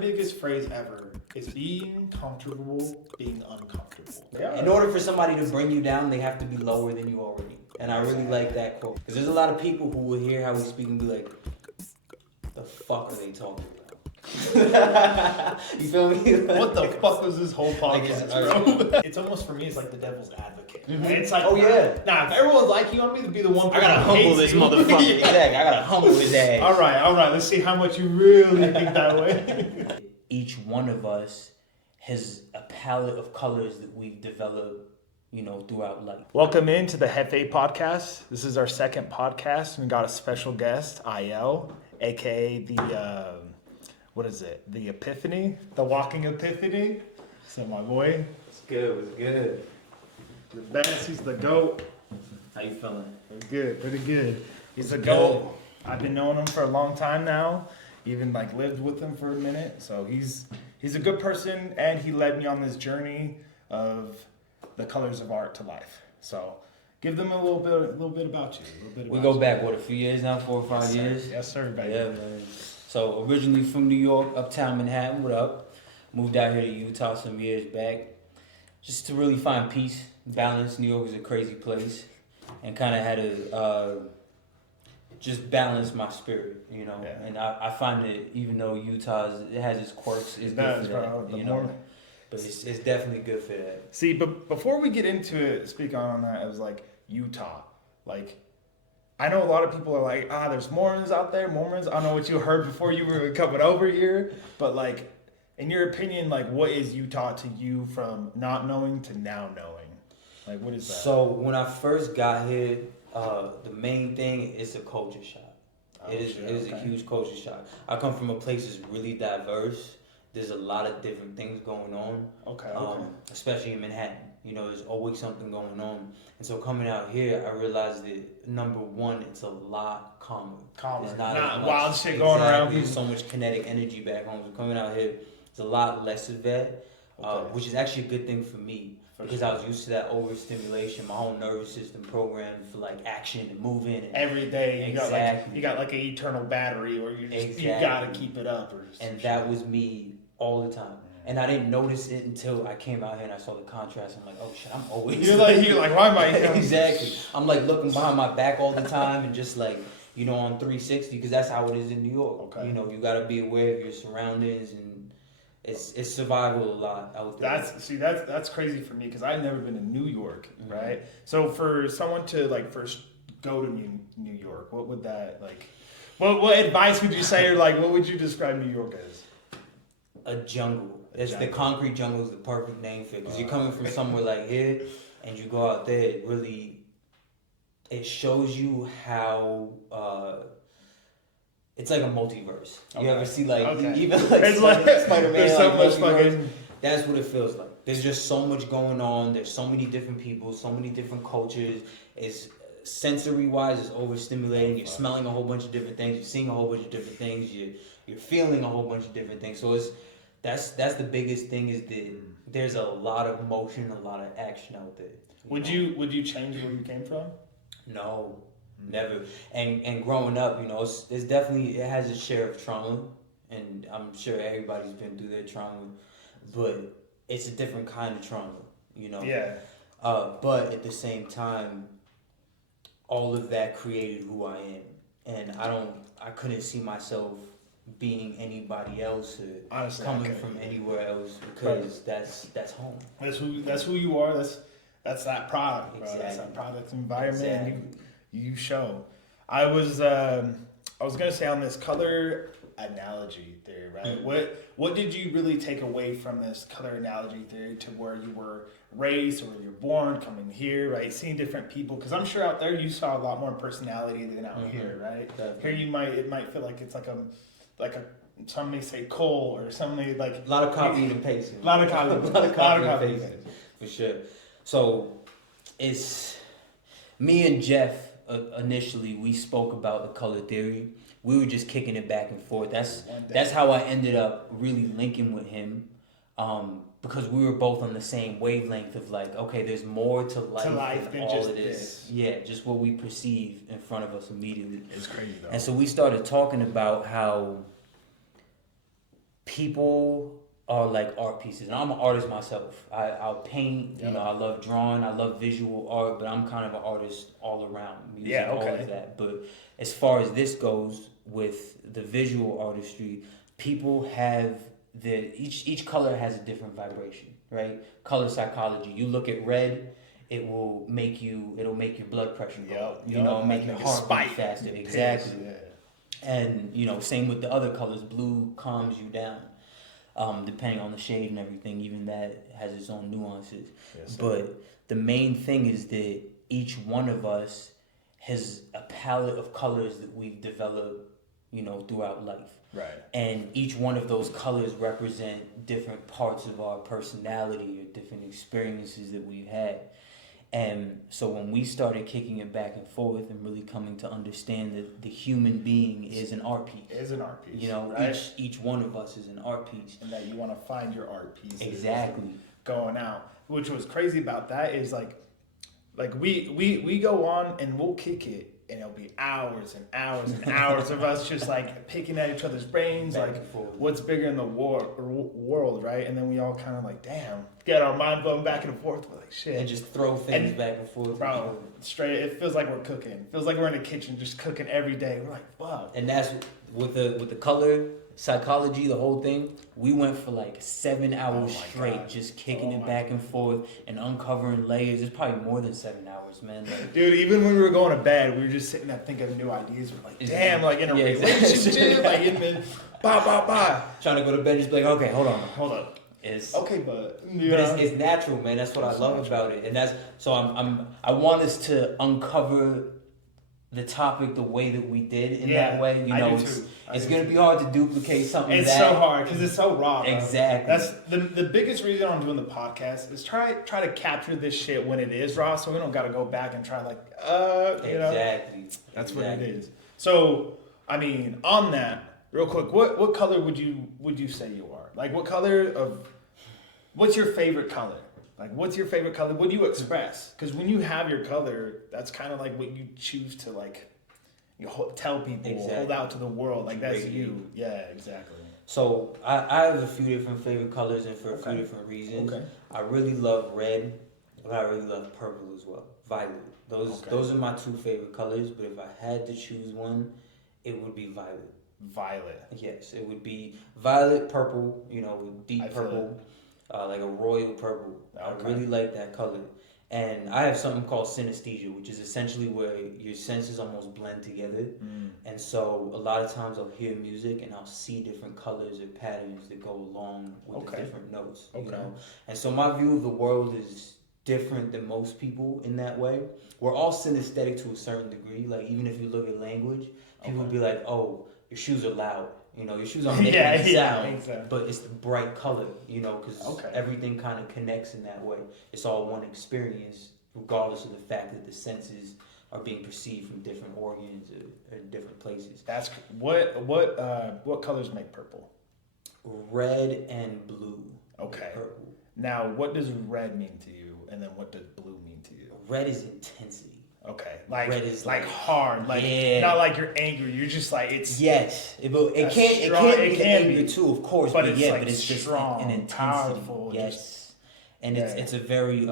biggest phrase ever is being comfortable, being uncomfortable. Yeah. In order for somebody to bring you down, they have to be lower than you already. And I really like that quote. Because there's a lot of people who will hear how we speak and be like, the fuck are they talking about? You feel me? What the fuck was this whole podcast, bro? It's almost, for me, it's like the devil's advocate. Mm-hmm. It's like, oh yeah. Nah, if everyone's like you, I'm going to be the one person I gotta humble this motherfucker. Exactly. I gotta humble his ass. All right. Let's see how much you really think that way. Each one of us has a palette of colors that we've developed, throughout life. Welcome into the Hefe podcast. This is our second podcast. We got a special guest, Iyel, aka the the Epiphany, the Walking Epiphany. So my boy. It's good. The best. He's the GOAT. How you feeling? Pretty good. He's the GOAT. I've been knowing him for a long time now. Even lived with him for a minute. So he's a good person, and he led me on this journey of the colors of art to life. So give them a little bit about you. We go back, a few years now, 4 or 5 years? Yes, sir, baby. Yeah, man. So originally from New York, uptown Manhattan, what up? Moved out here to Utah some years back, just to really find peace, balance. New York is a crazy place, and kind of had to just balance my spirit, Yeah. And I find that even though Utah it has its quirks, it's good for that, But it's definitely good for that. See, but before we get into it, speak on that, it was Utah. I know a lot of people are like, there's Mormons out there, Mormons. I don't know what you heard before you were coming over here, but in your opinion, what is Utah to you from not knowing to now knowing? What is that? So when I first got here, the main thing is a culture shock. It is a huge culture shock. I come from a place that's really diverse. There's a lot of different things going on. Okay. Especially in Manhattan. There's always something going on. And so coming out here, I realized that, number one, it's a lot calmer. There's not wild shit going around. There's so much kinetic energy back home. So coming out here, it's a lot less of that, which is actually a good thing for me. Because I was used to that overstimulation, my whole nervous system programmed for action and moving. And every day you got an eternal battery, or you gotta keep it up. And that was me all the time. And I didn't notice it until I came out here and I saw the contrast. I'm like, oh shit, I'm always... You're like, why am I... Exactly. I'm looking behind my back all the time and just on 360, because that's how it is in New York. Okay. You got to be aware of your surroundings, and it's survival a lot out there. That's crazy for me, because I've never been to New York, right? So for someone to first go to New York, what would that what advice would you say, or what would you describe New York as? A jungle. The concrete jungle is the perfect name for it, because you're coming from somewhere like here, and you go out there, it shows you how it's like a multiverse. You ever see even Spider-Man, there's so much fucking... That's what it feels like. There's just so much going on. There's so many different people, so many different cultures. It's sensory wise, it's overstimulating. You're smelling a whole bunch of different things. You're seeing a whole bunch of different things. You're feeling a whole bunch of different things. So that's the biggest thing, is that there's a lot of motion, a lot of action out there. Would you change where you came from? No, never. And growing up, it's definitely, it has a share of trauma, and I'm sure everybody's been through their trauma, but it's a different kind of trauma, Yeah. But at the same time, all of that created who I am, and I couldn't see myself being anybody else, or honestly, coming from anywhere else, because that's home. That's who you are. That's that product, bro. Exactly. That's that product environment. Exactly. You show. I was gonna say, on this color analogy theory, right? Mm-hmm. What did you really take away from this color analogy theory, to where you were raised, or where you're born, coming here, right? Seeing different people, because I'm sure out there you saw a lot more personality than out here, right? Definitely. Here it might feel like it's like a some may say coal, or something a lot of copying and pasting. A lot of copying and pasting. For sure. So it's me and Jeff, initially we spoke about the color theory. We were just kicking it back and forth. That's how I ended up really linking with him, because we were both on the same wavelength of okay, there's more to life than all just of this. Yeah, just what we perceive in front of us immediately. It's crazy though. And so we started talking about how people are like art pieces, and I'm an artist myself. I'll paint, you know, I love drawing, I love visual art, but I'm kind of an artist all around, music, all of that. But as far as this goes with the visual artistry, people have each color has a different vibration, right? Color psychology. You look at red, it'll make your blood pressure go up. You know, make your heart beat faster. Exactly. And you know, same with the other colors. Blue calms you down. Depending on the shade and everything, even that has its own nuances. Yes, but the main thing is that each one of us has a palette of colors that we've developed, you know, throughout life. Right. And each one of those colors represent different parts of our personality or different experiences that we've had. And so when we started kicking it back and forth and really coming to understand that the human being is an art piece. Is an art piece. You know, right? each one of us is an art piece. And that you want to find your art piece. Exactly. Going out. Which was crazy about that is like we go on and we'll kick it and it'll be hours and hours and hours of us just like picking at each other's brains, back like what's bigger in the world, right? And then we all kind of like, damn, get our mind blown back and forth. We're like, shit. And just throw things back and forth. Bro, straight, it feels like we're cooking. It feels like we're in the kitchen just cooking every day. We're like, fuck. And that's with the color psychology, the whole thing. We went for like 7 hours straight, just kicking it back and forth and uncovering layers. It's probably more than 7 hours, man. Like, dude, even when we were going to bed, we were just sitting there thinking of new ideas. We're like, damn, like in a relationship, like in the trying to go to bed, just be like, okay, hold up. It's okay, but it's natural, man. That's what I love about it, and that's so I want us to uncover the topic the way that we did in that way. You know, it's gonna be hard to duplicate something. It's so hard because it's so raw. Bro. Exactly. That's the biggest reason I'm doing the podcast is try to capture this shit when it is raw, so we don't got to go back and try like you know. Exactly. That's what it is. So I mean, on that, real quick, what color would you say you are? Like, what's your favorite color? Like, what's your favorite color? What do you express? Because when you have your color, that's kind of like what you choose to, like, tell people, hold out to the world. Like, that's you. Yeah, exactly. So, I have a few different favorite colors and for a few different reasons. Okay. I really love red, but I really love purple as well. Violet. Those are my two favorite colors, but if I had to choose one, it would be violet. Violet. Yes, it would be violet, purple, you know, deep purple. Like a royal purple. Okay. I really like that color. And I have something called synesthesia, which is essentially where your senses almost blend together. And so a lot of times I'll hear music and I'll see different colors or patterns that go along with the different notes. You know? And so my view of the world is different than most people in that way. We're all synesthetic to a certain degree. Like, even if you look at language, people will be like, oh, your shoes are loud. You know, your shoes aren't making any sound, but it's the bright color, you know, because everything kind of connects in that way. It's all one experience, regardless of the fact that the senses are being perceived from different organs or different places. That's what colors make purple? Red and blue. Okay. Purple. Now, what does red mean to you, and then what does blue mean to you? Red is intensity. Okay, like red is like hard, like not like you're angry. You're just like it's it can be too, of course, but it's like, but it's strong, just an intensity. Powerful, and it's a very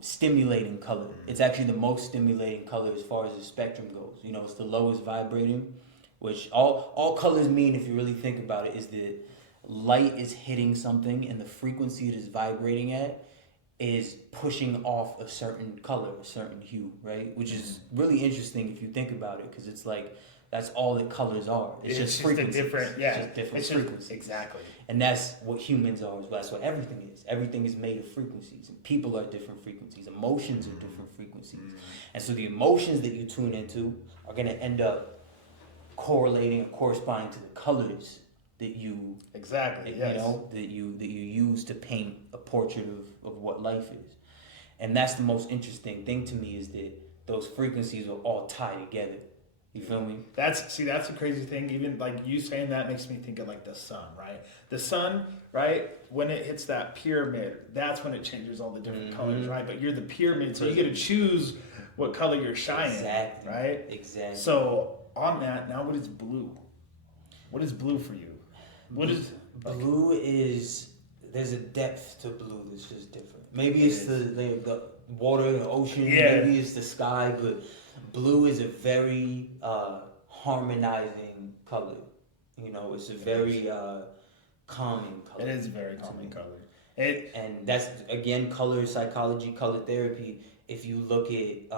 stimulating color. It's actually the most stimulating color as far as the spectrum goes. You know, it's the lowest vibrating, which all colors mean, if you really think about it, is that light is hitting something and the frequency it is vibrating at is pushing off a certain color, a certain hue, right? Which is really interesting if you think about it, because it's like that's all that colors are. It's just frequencies. It's frequencies. Exactly. And that's what humans are. That's what everything is. Everything is made of frequencies, and people are different frequencies. Emotions are different frequencies, and so the emotions that you tune into are going to end up correlating or corresponding to the colors that you that you use to paint a portrait of what life is. And that's the most interesting thing to me, is that those frequencies will all tie together. You feel me? That's a crazy thing. Even like you saying that makes me think of like the sun, right? The sun, right? When it hits that pyramid, that's when it changes all the different colors, right? But you're the pyramid, so you get to choose what color you're shining, right? Exactly. So on that, now what is blue? What is blue for you? What is blue is there's a depth to blue that's just different. Maybe it's the water, the ocean. Yeah. Maybe it's the sky, but blue is a very harmonizing color. You know, it's a very calming color. It is a very calming color. And that's again color psychology, color therapy. If you look at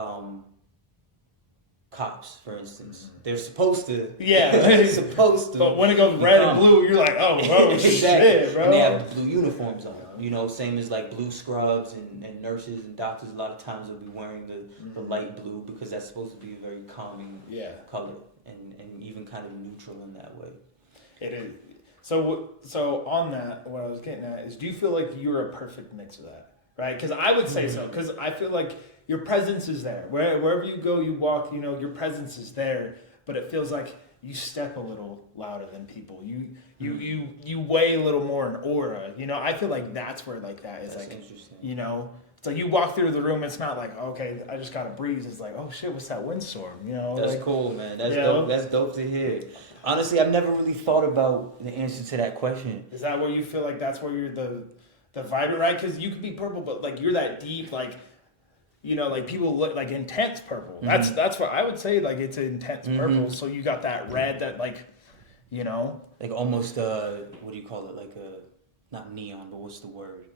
cops, for instance, they're supposed to. Yeah, they're supposed to. But when it goes red and blue, you're like, oh, whoa, exactly. shit, bro. And they have blue uniforms on. You know, same as like blue scrubs and nurses and doctors. A lot of times they'll be wearing the light blue because that's supposed to be a very calming color and even kind of neutral in that way. It is. So on that, what I was getting at is, do you feel like you're a perfect mix of that, right? Because I would say so. Because I feel like your presence is there. Wherever you go, you walk. You know, your presence is there. But it feels like you step a little louder than people. You weigh a little more in aura. You know, I feel like that's where like that is That's like. interesting. You know, it's like you walk through the room. It's not like, okay, I just got a breeze. It's like, oh shit, what's that windstorm? You know, That's like, cool, man. That's dope. That's dope to hear. Honestly, I've never really thought about the answer to that question. Is that where you feel like that's where you're the vibrant, right? Because you could be purple, but like you're that deep, like, you know, like people look like intense purple. That's what I would say. Like it's an intense purple. So you got that red that like, you know, like almost what do you call it? Like a not neon, but what's the word?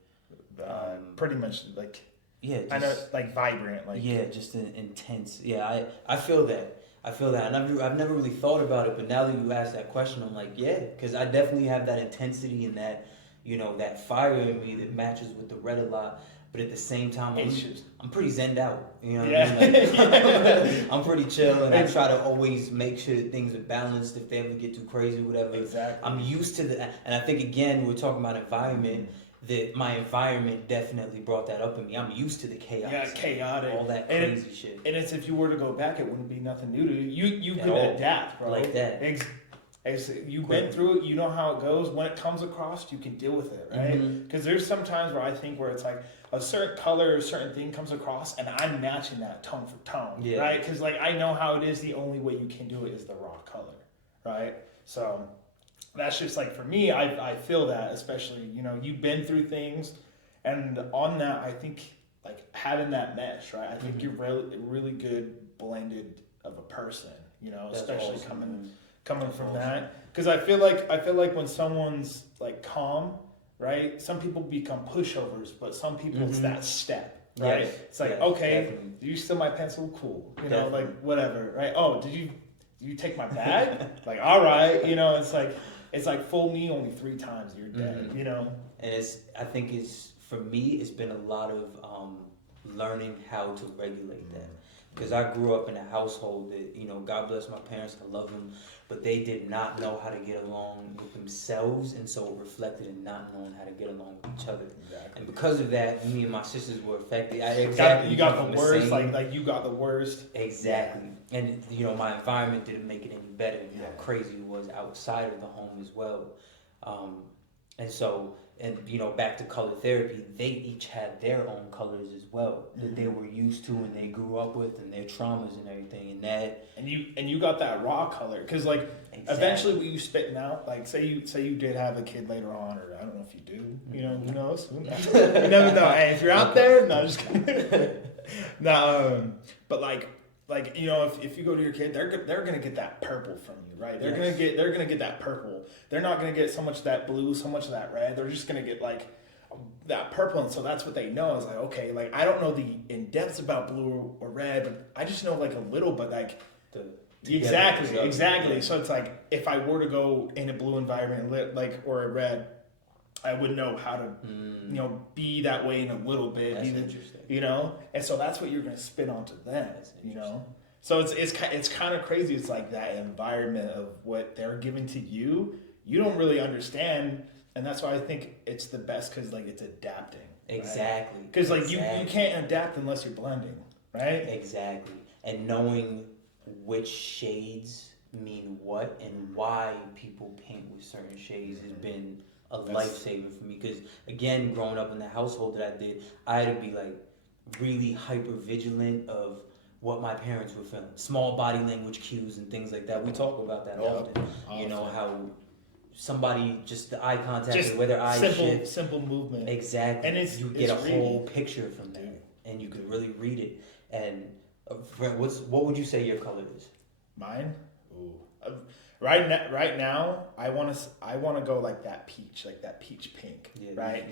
pretty much like just, I know like vibrant, like just an intense. Yeah, I feel that. And I've never really thought about it, but now that you asked that question, I'm like, yeah, because I definitely have that intensity and that, you know, that fire in me that matches with the red a lot. But at the same time, I'm pretty zenned out. You know what I mean? Like, I'm pretty chill, and I try to always make sure that things are balanced. If they ever get too crazy, whatever. Exactly. I'm used to that, and I think again, we're talking about environment. That my environment definitely brought that up in me. I'm used to the chaos. Yeah, chaotic. All that crazy shit. And it's if you were to go back, it wouldn't be nothing new to you. You could adapt, bro. Like that. You've been through it. You know how it goes. When it comes across, you can deal with it, right? Because there's some times where I think where it's like a certain color, a certain thing comes across, and I'm matching that tone for tone, right? Because like I know how it is. The only way you can do it is the raw color, right? So that's just like for me. I feel that, especially you've been through things, and on that, I think like having that mesh, right? I think you're really good blended of a person, That's especially awesome, coming from that, because I feel like when someone's like calm, right? Some people become pushovers, but some people it's that step, right? Yes, it's like, yes, okay, definitely. do you steal my pencil? Cool, Definitely. like whatever, right? Oh, did you take my bag? Like, all right, it's like fool me only 3 times, you're dead, And I think for me, it's been a lot of learning how to regulate that. Because I grew up in a household that, God bless my parents, I love them, but they did not know how to get along with themselves, and so it reflected in not knowing how to get along with each other. Exactly. And because of that, me and my sisters were affected. You got the worst, like you got the worst. Exactly. And, my environment didn't make it any better. How crazy it was outside of the home as well. And back to color therapy, they each had their own colors as well that they were used to and they grew up with, and their traumas and everything, and you got that raw color, because like exactly. eventually what you spitting out, like say you did have a kid later on, or I don't know if you do, who knows, you never know. Hey, if you're out there, no, just kidding. No, but like if you go to your kid, they're gonna get that purple from you, right? They're gonna get that purple. They're not gonna get so much of that blue, so much of that red. They're just gonna get like that purple, and so that's what they know. Is like, okay, like I don't know the in depths about blue or red, but I just know like a little, but like exactly. Yeah. So it's like if I were to go in a blue environment, or a red, I would know how to be that way in a little bit. That's interesting. And so that's what you're gonna spin onto them. So it's kind of crazy. It's like that environment of what they're giving to you. You don't really understand, and that's why I think it's the best, because like it's adapting. Exactly. Because like you can't adapt unless you're blending, right? Exactly. And knowing which shades mean what and why people paint with certain shades has been a lifesaver for me. Because again, growing up in the household that I did, I had to be like really hyper vigilant of what my parents were feeling, small body language cues and things like that. We talk about that often. How somebody, just the eye contact, Just the way their eyes shift. simple movement. Exactly. And you get a reading. whole picture from that, and you can really read it. And what would you say your color is? Mine? Ooh. Right now, I want to go like that peach pink, right?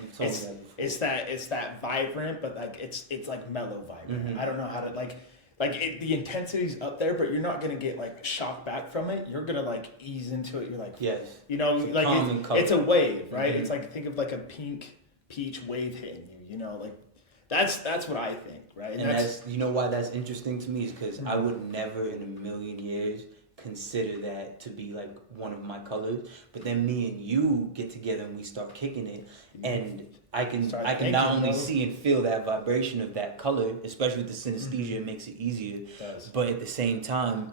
It's that vibrant, but like it's like mellow vibrant. Mm-hmm. I don't know how to the intensity's up there, but you're not gonna get like shocked back from it. You're gonna like ease into it. You're like, yes, you know, it's like it's a wave, right? Mm-hmm. It's like, think of like a pink peach wave hitting you. You know, like that's what I think, right? And that's you know why that's interesting to me is because I would never in a million years consider that to be like one of my colors, but then me and you get together and we start kicking it, and I can not only see and feel that vibration of that color, especially with the synesthesia, it makes it easier. But at the same time,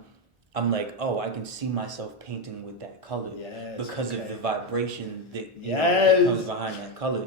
I'm like, oh, I can see myself painting with that color because of the vibration that that comes behind that color.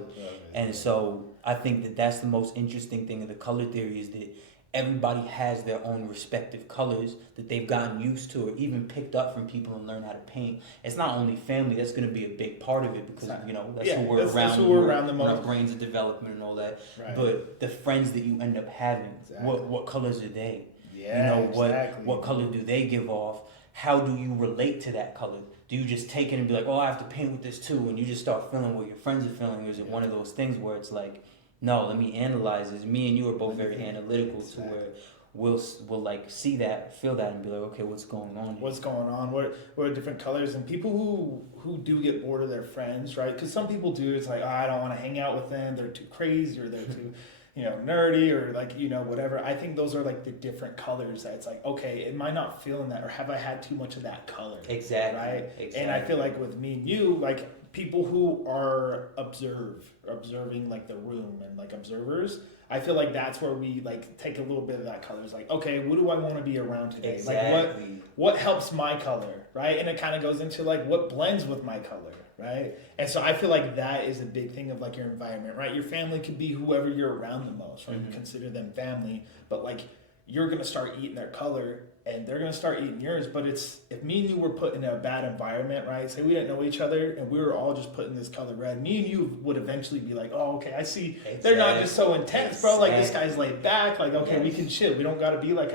And so I think that that's the most interesting thing of the color theory is that everybody has their own respective colors that they've gotten used to or even picked up from people and learned how to paint. It's not only family, that's going to be a big part of it because, that's who we're around. That's who we're around the most. Our brains of development and all that. Right. But the friends that you end up having, what colors are they? Yeah, what color do they give off? How do you relate to that color? Do you just take it and be like, oh, I have to paint with this too, and you just start feeling what your friends are feeling? Or is it one of those things where it's like, no, let me analyze this. Me and you are both very analytical to where we'll like see that, feel that, and be like, okay, what's going on here? What's going on? What are different colors? And people who do get bored of their friends, right? Because some people do. It's like, oh, I don't want to hang out with them. They're too crazy, or they're too, nerdy, or like, whatever. I think those are like the different colors that it's like, okay, am I not feeling that, or have I had too much of that color? Exactly. Right. Exactly. And I feel like with me and you, like people who are observing like the room and like observers, I feel like that's where we like take a little bit of that color. It's like, okay, what do I want to be around today? Exactly. Like what helps my color, right? And it kind of goes into like what blends with my color, right? And so I feel like that is a big thing of like your environment, right? Your family could be whoever you're around the most, right? You consider them family, but like you're gonna start eating their color and they're gonna start eating yours. But it's, if me and you were put in a bad environment, right? Say we didn't know each other and we were all just put in this color red, me and you would eventually be like, oh, okay, I see. They're not just so intense, bro. Like this guy's laid back. Like, okay, we can chill. We don't gotta be like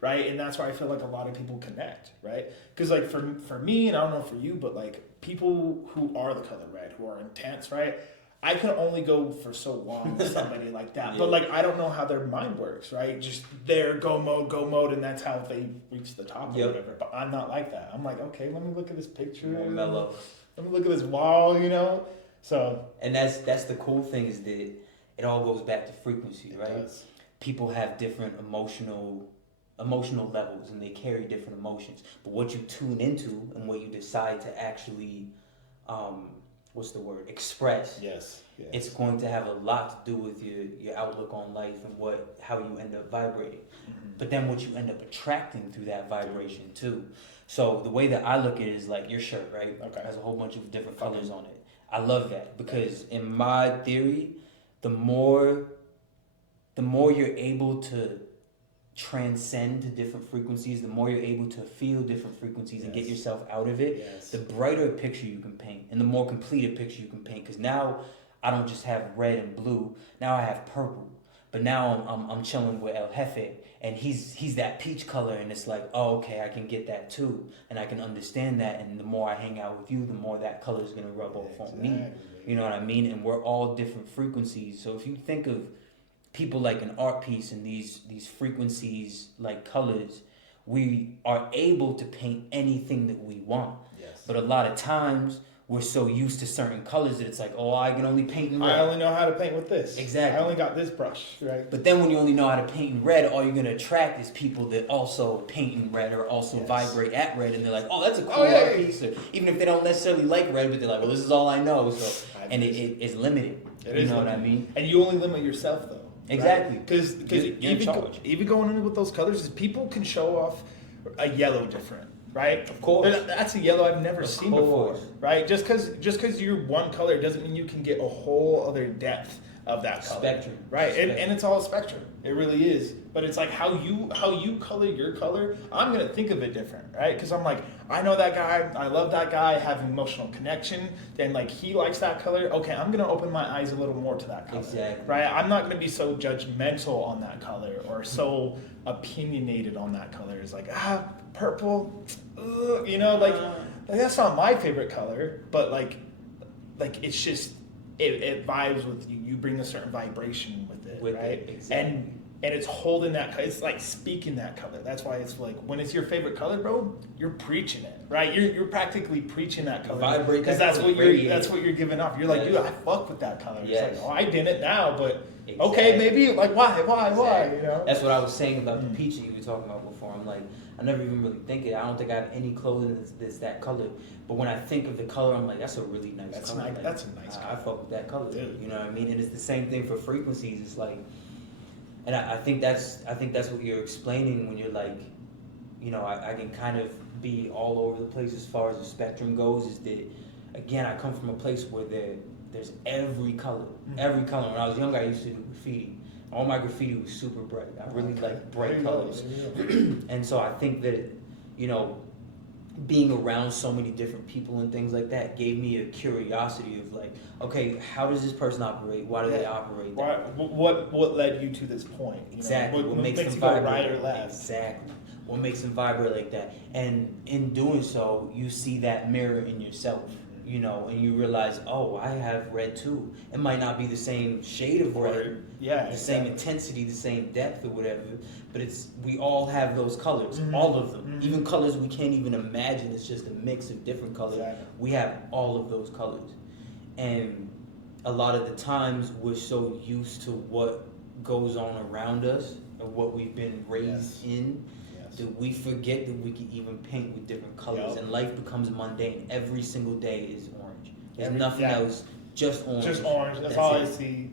right? And that's why I feel like a lot of people connect, right? Because like for me, and I don't know for you, but like people who are the color red, who are intense, right? I can only go for so long with somebody like that. But like I don't know how their mind works, right? Just their go mode, and that's how they reach the top or whatever. But I'm not like that. I'm like, okay, let me look at this picture. More mellow. Let me look at this wall, So and that's the cool thing is that it all goes back to frequency, right? Does. People have different emotional levels and they carry different emotions. But what you tune into and what you decide to actually express. Yes. It's going to have a lot to do with your outlook on life and how you end up vibrating. But then what you end up attracting through that vibration too. So the way that I look at it is like your shirt, right? Okay. Has a whole bunch of different colors on it. I love that because in my theory, the more you're able to transcend to different frequencies, the more you're able to feel different frequencies and get yourself out of it, the brighter a picture you can paint and the more complete a picture you can paint. Because now I don't just have red and blue, now I have purple. But now I'm chilling with El Jefe and he's that peach color, and it's like, oh, okay, I can get that too, and I can understand that, and the more I hang out with you, the more that color is gonna rub off on me. You know what I mean? And we're all different frequencies. So if you think of people like an art piece and these frequencies like colors, we are able to paint anything that we want. Yes. But a lot of times we're so used to certain colors that it's like, oh, I can only paint in red. I only know how to paint with this. Exactly. I only got this brush, right? But then when you only know how to paint in red, all you're going to attract is people that also paint in red or also vibrate at red. And they're like, oh, that's a cool art piece. Or even if they don't necessarily like red, but they're like, well, this is all I know. So, and it's limited. It is what I mean? And you only limit yourself, though. Exactly. Because even going in with those colors, is people can show off a yellow different, right? Of course. That's a yellow I've never seen before, right? Just because you're one color doesn't mean you can get a whole other depth of that color. Spectrum. Right, Spectrum. and it's all spectrum. It really is. But it's like how you color your color, I'm going to think of it different, right? Because I'm like, I know that guy, I love that guy, I have an emotional connection, then like he likes that color, okay, I'm going to open my eyes a little more to that color. Exactly. Right? I'm not going to be so judgmental on that color or so opinionated on that color. It's like, purple, you know, like that's not my favorite color, but like it's just, it vibes with you. You bring a certain vibration with it, right? Exactly. And it's holding that. It's like speaking that color. That's why it's like when it's your favorite color, bro. You're preaching it, right? You're practically preaching that color. Vibrate because that that's what color, you're giving off. You're like, dude, I fuck with that color. Yes. It's like, oh, I didn't now, but Exactly. okay, maybe like why? You know? That's what I was saying about the peach that you were talking about before. I'm like, I never even really think it. I don't think I have any clothing that's that color. But when I think of the color, I'm like, that's a really nice color. Like, that's a nice color. I fuck with that color. Dude. You know what I mean? And it's the same thing for frequencies. It's like, and I think that's what you're explaining when you're like, you know, I can kind of be all over the place as far as the spectrum goes. Is that, again, I come from a place where there's every color. Every color. When I was younger, I used to do graffiti. All my graffiti was super bright. I really like bright colors. And so I think that, you know, being around so many different people and things like that gave me a curiosity of like, okay, how does this person operate? Why do they operate that? What led you to this point? You Exactly. Know? What makes them you vibrate? go right or left? Exactly. What makes them vibrate like that? And in doing so, you see that mirror in yourself, you know, and you realize, oh, I have red too. It might not be the same shade of red, the same intensity, the same depth or whatever, but we all have those colors, all of them. Even colors we can't even imagine. It's just a mix of different colors. We have all of those colors. And a lot of the times we're so used to what goes on around us and what we've been raised in, that we forget that we can even paint with different colors, and life becomes mundane. Every single day is orange. There's nothing else, just orange. Just orange. That's all I see.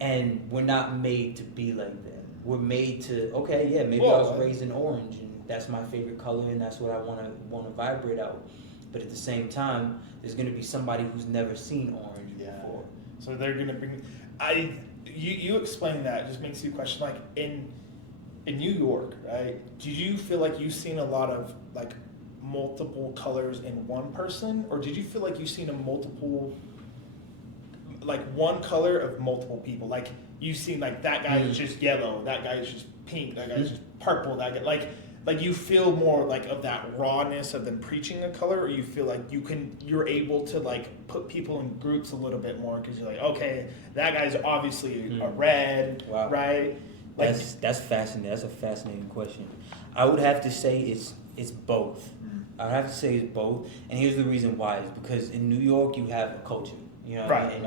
And we're not made to be like that. We're made to, maybe I was raised in orange, and that's my favorite color, and that's what I want to vibrate out. But at the same time, there's going to be somebody who's never seen orange before. So they're going to bring. You explain that just makes you question, like in New York, right? Did you feel like you've seen a lot of like multiple colors in one person, or did you feel like you've seen one color of multiple people? Like you've seen like that guy is just yellow, that guy is just pink, that guy is just purple, that guy like you feel more like of that rawness of them preaching a color, or you feel like you're able to like put people in groups a little bit more because you're like, okay, that guy's obviously a red, right? Like, that's fascinating. That's a fascinating question. I would have to say it's both. I would have to say it's both, and here's the reason why: is because in New York you have a culture, you know, and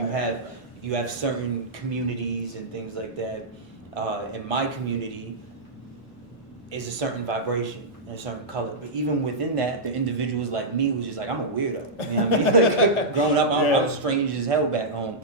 you have certain communities and things like that. In my community, is a certain vibration and a certain color, but even within that, the individuals like me was just like, I'm a weirdo. You know what I mean? Like, growing up, I was strange as hell back home.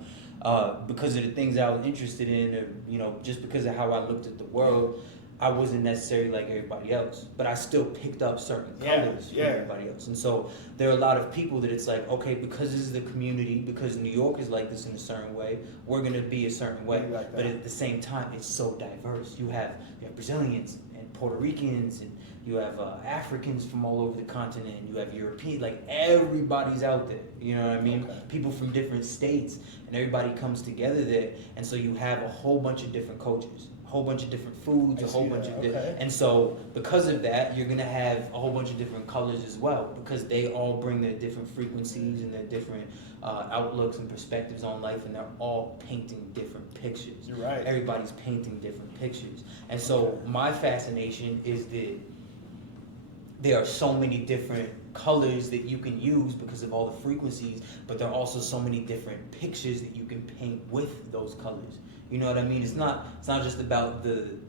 Because of the things I was interested in, or, you know, just because of how I looked at the world, I wasn't necessarily like everybody else, but I still picked up certain colors from everybody else. And so there are a lot of people that it's like, okay, because this is the community, because New York is like this in a certain way, we're going to be a certain way. Like but at the same time, it's so diverse. You have Brazilians and Puerto Ricans, and you have Africans from all over the continent, you have European, like everybody's out there, you know what I mean? People from different states, and everybody comes together there, and so you have a whole bunch of different cultures, a whole bunch of different foods, a whole bunch of different, and so because of that, you're gonna have a whole bunch of different colors as well, because they all bring their different frequencies and their different outlooks and perspectives on life, and they're all painting different pictures. You're right. Everybody's painting different pictures, and so my fascination is that there are so many different colors that you can use because of all the frequencies, but there are also so many different pictures that you can paint with those colors. You know what I mean? It's not just about the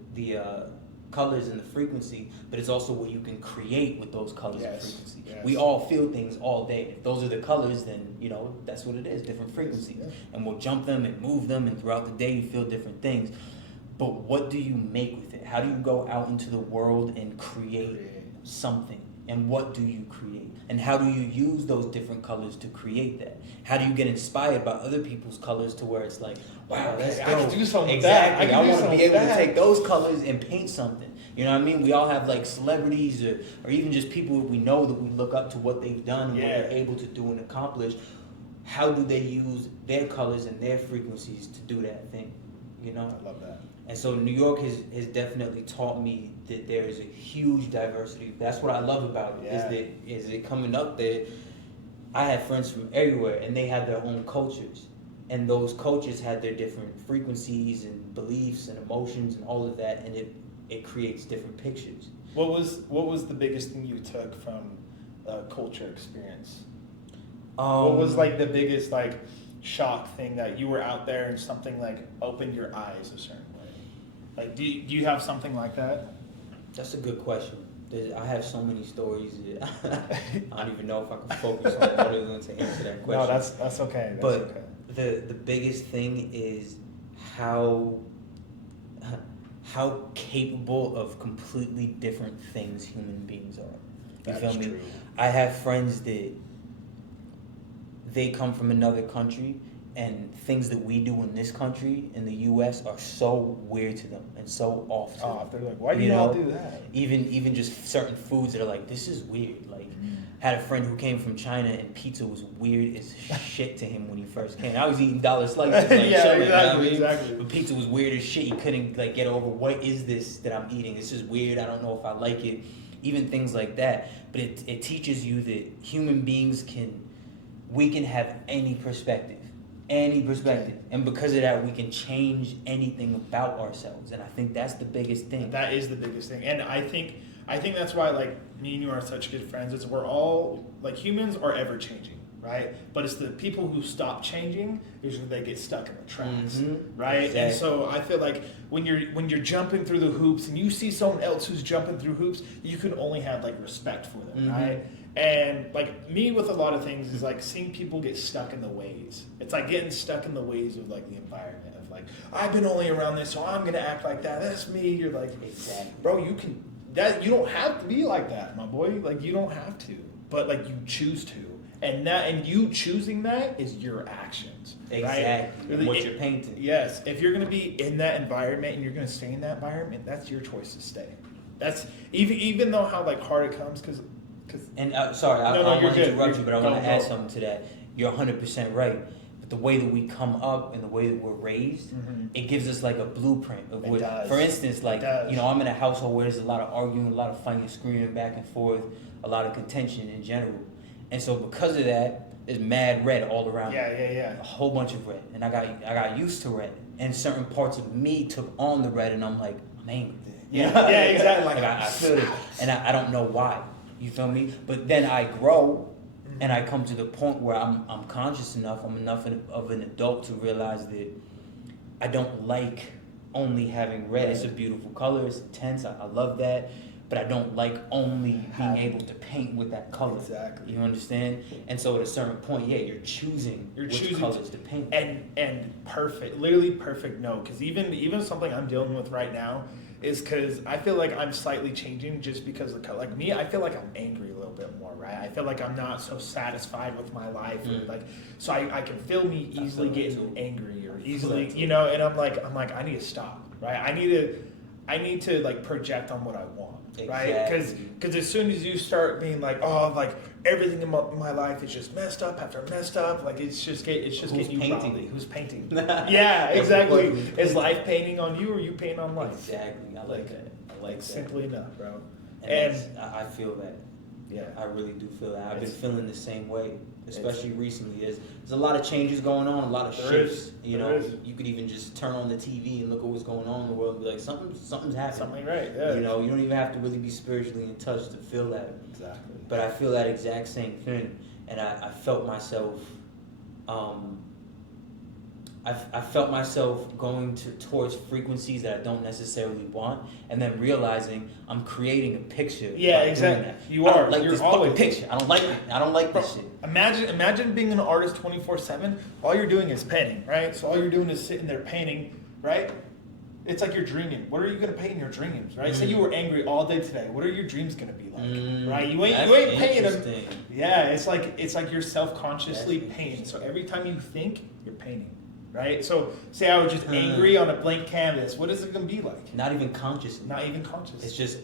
colors and the frequency, but it's also what you can create with those colors and frequency. We all feel things all day. If those are the colors, then, you know, that's what it is, different frequencies. And we'll jump them and move them, and throughout the day you feel different things. But what do you make with it? How do you go out into the world and create something? And what do you create? And how do you use those different colors to create that? How do you get inspired by other people's colors to where it's like, wow, that's dope. I can do something Exactly. with that. I want to be able to take those colors and paint something. You know what I mean? We all have like celebrities or even just people we know that we look up to what they've done and what they're able to do and accomplish. How do they use their colors and their frequencies to do that thing? You know? I love that. And so New York has definitely taught me that there is a huge diversity. That's what I love about it, is that coming up there, I had friends from everywhere and they had their own cultures. And those cultures had their different frequencies and beliefs and emotions and all of that, and it creates different pictures. What was the biggest thing you took from a culture experience? What was like the biggest like shock thing that you were out there and something like opened your eyes a certain way? Like, do you have something like that? That's a good question. I have so many stories that I don't even know if I can focus on other than to answer that question. No, that's okay. But the biggest thing is how capable of completely different things human beings are. You feel me? True. I have friends that they come from another country, and things that we do in this country, in the U.S., are so weird to them and so off to them. They're like, why do you all do that? Even just certain foods that are like, this is weird. Like, had a friend who came from China, and pizza was weird as shit to him when he first came. I was eating dollar slices, like, exactly. But pizza was weird as shit. He couldn't like get over, what is this that I'm eating? This is weird. I don't know if I like it. Even things like that. But it teaches you that human beings we can have any perspective, and because of that we can change anything about ourselves, and I think that's the biggest thing. That is the biggest thing. And I think that's why like me and you are such good friends. It's we're all like, humans are ever changing, right? But it's the people who stop changing usually they get stuck in the tracks, right? Exactly. And so I feel like when you're jumping through the hoops and you see someone else who's jumping through hoops, you can only have like respect for them, right? And like me with a lot of things is like seeing people get stuck in the ways. It's like getting stuck in the ways of like the environment of like, I've been only around this, so I'm gonna act like that. That's me. You're like, exactly, bro. You don't have to be like that, my boy. Like, you don't have to, but like you choose to, and you choosing that is your actions. Exactly. Right? Really, what you're painting. Yes. If you're gonna be in that environment and you're gonna stay in that environment, that's your choice to stay. That's even though how like hard it comes, because. And sorry, I don't want to interrupt you, but I want to add something to that. You're 100% right. But the way that we come up and the way that we're raised, it gives us like a blueprint of what. For instance, like, you know, I'm in a household where there's a lot of arguing, a lot of fighting, screaming back and forth, a lot of contention in general. And so because of that, there's mad red all around. Yeah. A whole bunch of red, and I got used to red. And certain parts of me took on the red, and I'm like, I'm angry. Yeah, exactly. Like I feel it, and I don't know why. You feel me? But then I grow, and I come to the point where I'm conscious enough, I'm enough of an adult to realize that I don't like only having red. It's a beautiful color, it's intense, I love that, but I don't like only being able to paint with that color. Exactly. You understand? And so at a certain point, you're choosing which colors to paint. And perfect, literally perfect, no, because even something I'm dealing with right now is because I feel like I'm slightly changing just because of the color. Like me, I feel like I'm angry a little bit more, right? I feel like I'm not so satisfied with my life, or like, so I can feel me easily getting angry or easily, you know. And I'm like, I need to stop, right? I need to like project on what I want, right? Because as soon as you start being like, oh, like everything in my life is just messed up after messed up, like it's just getting you painting. Who's painting? Yeah, exactly. Is life painting on you, or you paint on life? Exactly. I like that. I like that. Simply enough, bro. And I feel that. Yeah, I really do feel that. I've been feeling the same way, especially recently. There's a lot of changes going on, a lot of shifts. You know, you could even just turn on the TV and look at what's going on in the world and be like, something's happening. Something right, yeah. You know, you don't even have to really be spiritually in touch to feel that. Exactly. But I feel that exact same thing. And I felt myself, I felt myself going towards frequencies that I don't necessarily want, and then realizing I'm creating a picture. Yeah, exactly. You are. I don't like You're this always fucking picture. I don't like it. I don't like this shit. Imagine being an artist 24/7. All you're doing is painting, right? So all you're doing is sitting there painting, right? it's like you're dreaming. What are you gonna paint in your dreams, right? Say you were angry all day today. What are your dreams gonna be like, right? You ain't painting them. Yeah, it's like you're self-consciously painting. So every time you think, you're painting, right? So say I was just angry on a blank canvas. What is it gonna be like? Not even conscious. Not even conscious. It's just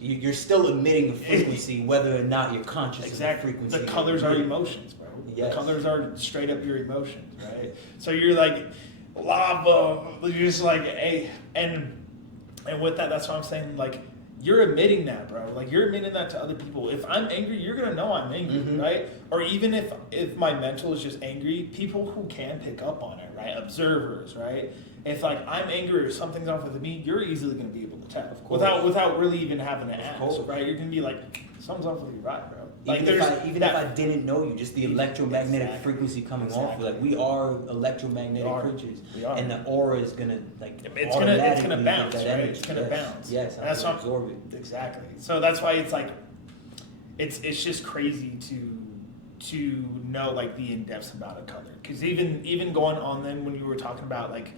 you're still emitting a frequency, whether or not you're conscious of the frequency. The colors are emotions, bro. Yes. The colors are straight up your emotions, right? So you're like lava. You're just like, hey, and with that, that's what I'm saying. Like, you're admitting that, bro. Like, you're admitting that to other people. If I'm angry, you're gonna know I'm angry, right? Or even if my mental is just angry, people who can pick up on it, right? Observers, right? If like I'm angry or something's off with me, you're easily gonna be able to tell without really even having to ask, right? You're gonna be like, something's off with you, right, bro? Like even if I didn't know you, just the electromagnetic frequency coming off, like we are electromagnetic creatures, and the aura is gonna it's gonna bounce, right? It's gonna bounce. Yes, and that's what absorb it. Exactly. So that's why it's like, it's just crazy to know like the in depth about a color, because even going on then when you were talking about like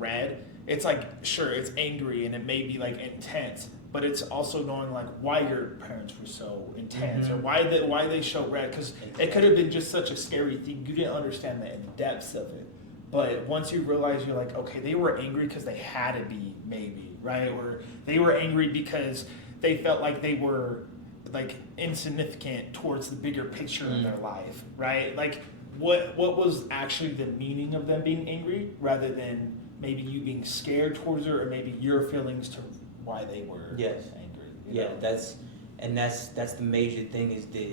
red, it's like sure it's angry and it may be like intense. But it's also knowing like why your parents were so intense or why they show red, because it could have been just such a scary thing. You didn't understand the depths of it. But once you realize, you're like, okay, they were angry because they had to be, maybe, right? Or they were angry because they felt like they were like insignificant towards the bigger picture in their life, right? Like what was actually the meaning of them being angry, rather than maybe you being scared towards her, or maybe your feelings to why they were angry. Yeah, that's the major thing, is that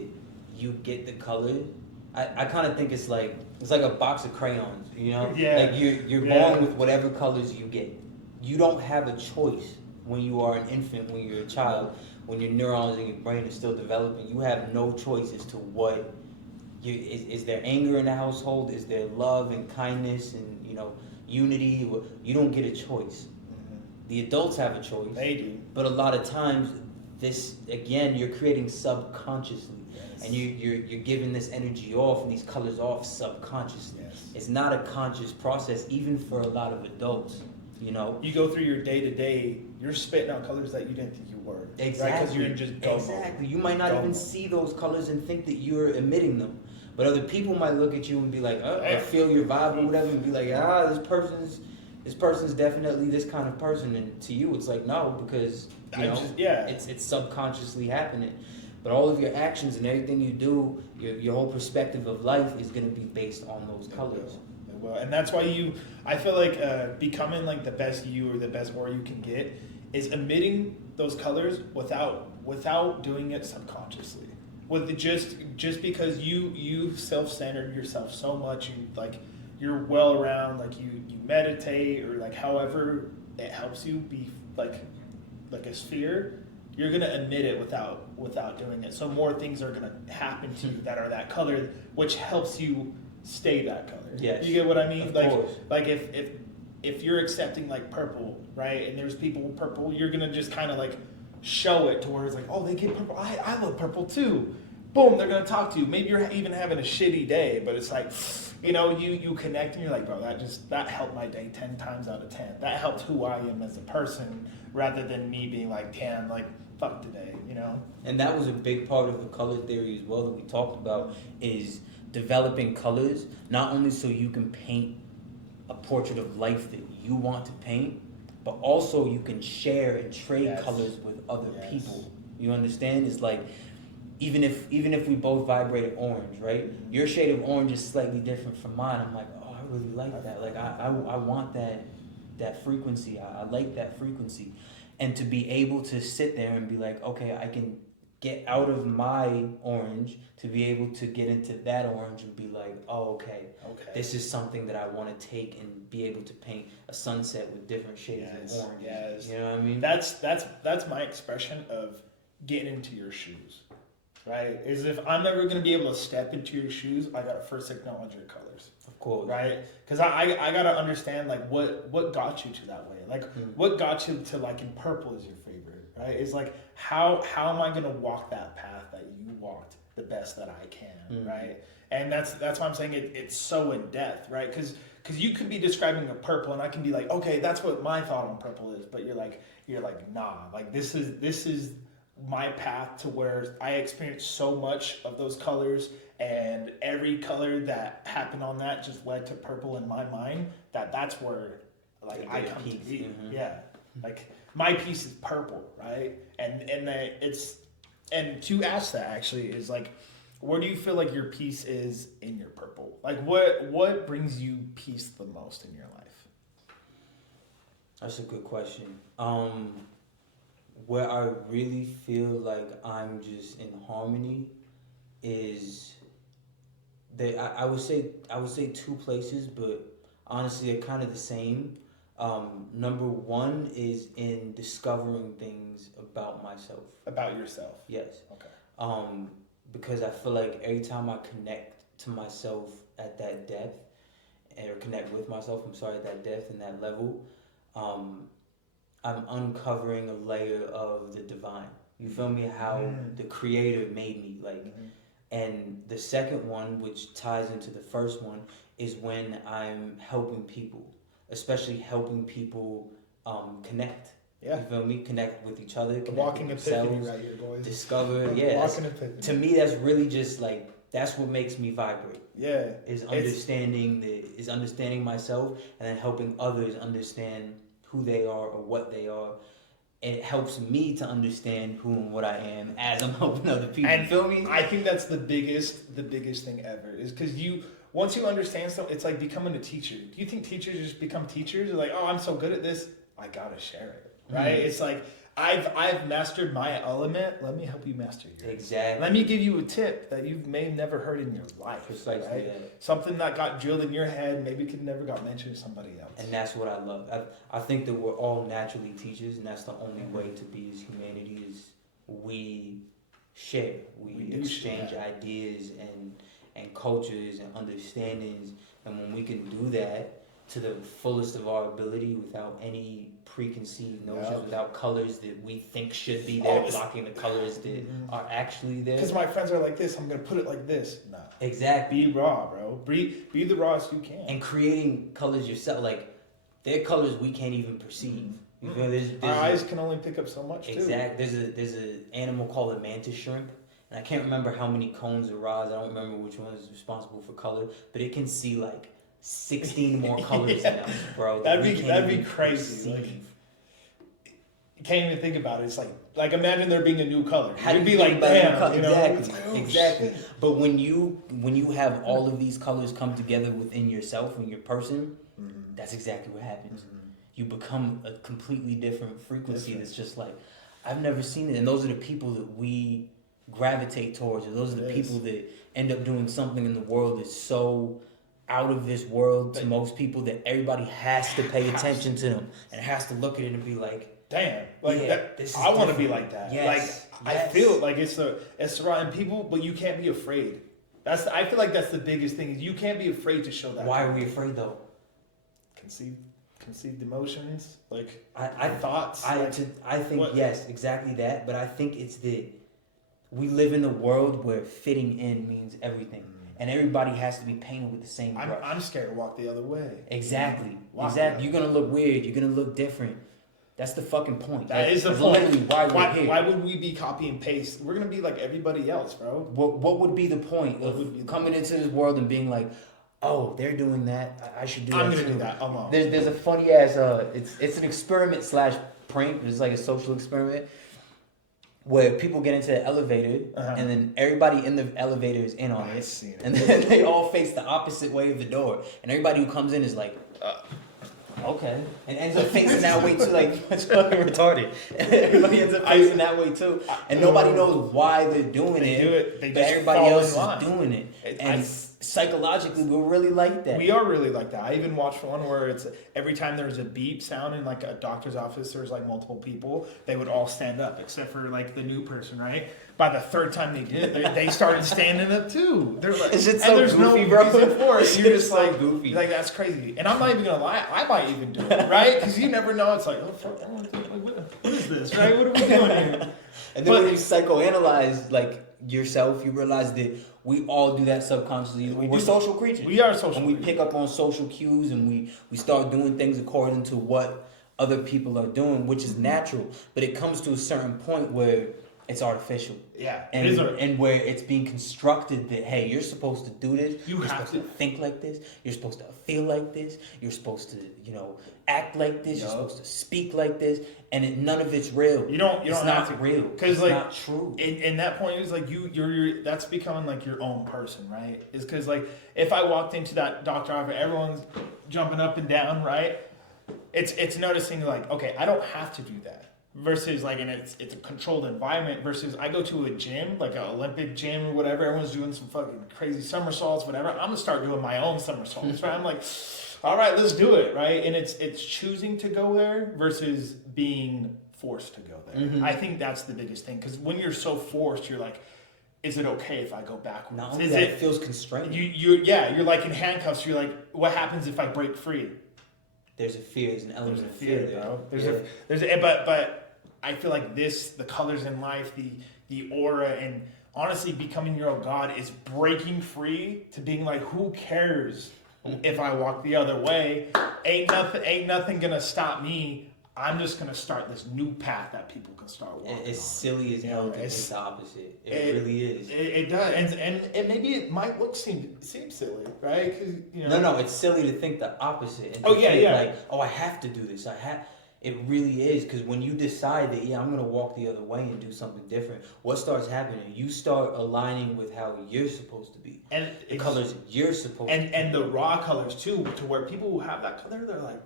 you get the color. I kind of think it's like a box of crayons, you know? Yeah. Like you're born with whatever colors you get. You don't have a choice when you are an infant, when you're a child, when your neurons in your brain are still developing. You have no choice as to what is there anger in the household? Is there love and kindness and unity? You don't get a choice. The adults have a choice. They do. But a lot of times, this, again, you're creating subconsciously. Yes. And you're giving this energy off and these colors off subconsciously. Yes. It's not a conscious process, even for a lot of adults, You go through your day-to-day, you're spitting out colors that you didn't think you were. Exactly. Right? Because you're in just go Exactly. You might not even see those colors and think that you're emitting them. But other people might look at you and be like, oh, I feel your vibe or whatever, and be like, this person's definitely this kind of person, and to you it's like no, because it's subconsciously happening. But all of your actions and everything you do, your whole perspective of life is going to be based on those colors. It will. And that's why I feel like becoming like the best you or the best aura you can get is emitting those colors without doing it subconsciously. With just because you self-centered yourself so much, you're well around, like you meditate, or like however it helps you be like a sphere, you're gonna emit it without doing it. So more things are gonna happen to you that are that color, which helps you stay that color. Yes. You get what I mean? Of course. Like if you're accepting like purple, right, and there's people with purple, you're gonna just kind of like show it to where it's like, oh, they get purple. I love purple too. Boom, they're gonna talk to you. Maybe you're even having a shitty day, but it's like, you connect and you're like, bro, that helped my day 10 times out of 10. That helped who I am as a person, rather than me being like, damn, like fuck today, And that was a big part of the color theory as well that we talked about, is developing colors, not only so you can paint a portrait of life that you want to paint, but also you can share and trade colors with other people. You understand? It's like, even if we both vibrated orange, right? Your shade of orange is slightly different from mine. I'm like, oh, I really like that. Like, I want that frequency. I like that frequency. And to be able to sit there and be like, okay, I can get out of my orange to be able to get into that orange and be like, oh, okay. This is something that I want to take and be able to paint a sunset with different shades of orange. Yes. You know what I mean? That's my expression of getting into your shoes. Right? Is if I'm never going to be able to step into your shoes, I got to first acknowledge your colors. Of course. Right? Because I got to understand, like, what got you to that way? Like, what got you to, like, in purple is your favorite, right? It's like, how am I going to walk that path that you walked the best that I can, right? And that's why I'm saying it's so in depth, right? Because you could be describing a purple, and I can be like, okay, that's what my thought on purple is, but you're like, nah, like this is my path to where I experienced so much of those colors, and every color that happened on that just led to purple in my mind. That's where like I come to be. Mm-hmm. Yeah, like my piece is purple, right? And and to ask that actually is like, where do you feel like your peace is in your purple? Like what brings you peace the most in your life? That's a good question. Where I really feel like I'm just in harmony is I would say two places, but honestly they're kind of the same. Number one is in discovering things about myself. About yourself. Yes. Okay. Because I feel like every time I connect to myself at that depth, or connect with myself, at that depth and that level, I'm uncovering a layer of the divine. You feel me? How the creator made me, like. Mm-hmm. And the second one, which ties into the first one, is when I'm helping people, especially helping people connect. Yeah. You feel me? Connect with each other. The walking epiphany right here, boys. Discover. Yeah. Walking epiphany. To me, that's really just like, that's what makes me vibrate. Yeah. Is understanding myself, and then helping others understand who they are or what they are. And it helps me to understand who and what I am as I'm helping other people. And you feel me? I think that's the biggest thing ever, is because once you understand something, it's like becoming a teacher. Do you think teachers just become teachers? They're like, oh, I'm so good at this, I gotta share it, right? Mm-hmm. It's like, I've mastered my element. Let me help you master yours. Exactly. Let me give you a tip that you may have never heard in your life. Precisely. Right? Yeah. Something that got drilled in your head maybe could never got mentioned to somebody else. And that's what I love. I think that we're all naturally teachers, and that's the only way to be as humanity is we share. We exchange ideas and cultures and understandings. And when we can do that to the fullest of our ability without any preconceived notions, without colors that we think should be there, blocking the colors that are actually there. Because my friends are like this, I'm going to put it like this. No. Exactly. Be raw, bro. Be the rawest you can. And creating colors yourself, like, they're colors we can't even perceive. You know, there's our eyes can only pick up so much, exactly. There's an animal called a mantis shrimp, and I can't remember how many cones or rods, I don't remember which one is responsible for color, but it can see, like, 16 more colors in us, bro. That'd be crazy. Like, you can't even think about it. It's like imagine there being a new color. You'd be like, damn, you know? Exactly. But when you have all of these colors come together within yourself and your person, that's exactly what happens. Mm-hmm. You become a completely different frequency. That's just like, I've never seen it. And those are the people that we gravitate towards. Or those are the people that end up doing something in the world that's so out of this world to most people that everybody has to pay attention to them and has to look at it and be like, damn, like I want to be like that. Yes. Like I feel like it's surrounding people, but you can't be afraid. I feel like that's the biggest thing. Is you can't be afraid to show that. Why are we afraid though? Conceived emotions, like thoughts. I think what? Yes, exactly that. But I think it's we live in a world where fitting in means everything. And everybody has to be painted with the same brush. I'm scared to walk the other way. Exactly. Exactly. You're going to look weird. You're going to look different. That's the fucking point. That is the point. Why would we be copy and paste? We're going to be like everybody else, bro. What would be the point of coming into this world and being like, oh, they're doing that, I should do that I'm going to do that. I'm on. There's a funny ass, it's an experiment / prank. It's like a social experiment. Where people get into the elevator, and then everybody in the elevator is in on it. And then they all face the opposite way of the door. And everybody who comes in is like, okay. And ends up facing that way too, like, it's fucking retarded. Everybody ends up facing that way too. And nobody knows why they're doing it. But everybody else is doing it. And psychologically, we're really like that. We are really like that. I even watched one where it's every time there's a beep sound in like a doctor's office, there's like multiple people, they would all stand up except for like the new person, right? By the third time they did, they started standing up too. They're like, it's just so there's goofy, no reason bro. for it. You're just so like goofy. Like that's crazy. And I'm not even gonna lie, I might even do it, right? Because you never know. It's like, oh fuck, what is this, right? What are we doing here? And then when you psychoanalyze, like, yourself, you realize that we all do that subconsciously. We're social creatures. We are social and we creatures. pick up on social cues, and we start doing things according to what other people are doing, which is natural. But it comes to a certain point where it's artificial. Yeah, and where it's being constructed that, hey, you're supposed to do this. You're supposed to think like this. You're supposed to feel like this. You're supposed to, act like this. You're supposed to speak like this. And none of it's real. You don't it's have not to. real. Because it's not true. In that point, it's like you're that's becoming like your own person, right? Is because like if I walked into that doctor office, everyone's jumping up and down, right? It's noticing like, okay, I don't have to do that. Versus like, and it's a controlled environment. Versus I go to a gym, like an Olympic gym or whatever. Everyone's doing some fucking crazy somersaults, whatever. I'm gonna start doing my own somersaults, right? I'm like, all right, let's do it, right? And it's choosing to go there versus being forced to go there. Mm-hmm. I think that's the biggest thing, because when you're so forced, you're like, is it okay if I go backwards? Not only Is that, it it feels constrained. You're like in handcuffs. You're like, what happens if I break free? There's a fear. There's an element of fear there. Bro. But I feel like the colors in life, the aura, and honestly becoming your own God is breaking free to being like, who cares if I walk the other way? Ain't nothing gonna stop me. I'm just gonna start this new path that people can start walking. It's on. silly as hell to think the opposite. It really is. It does, and maybe it might seem silly, right? 'Cause, No, it's silly to think the opposite. And Oh, to yeah, think yeah. Like, I have to do this. It really is, because when you decide that, I'm gonna walk the other way and do something different, what starts happening? You start aligning with how you're supposed to be, and the colors you're supposed to. And the raw colors too, to where people who have that color, they're like,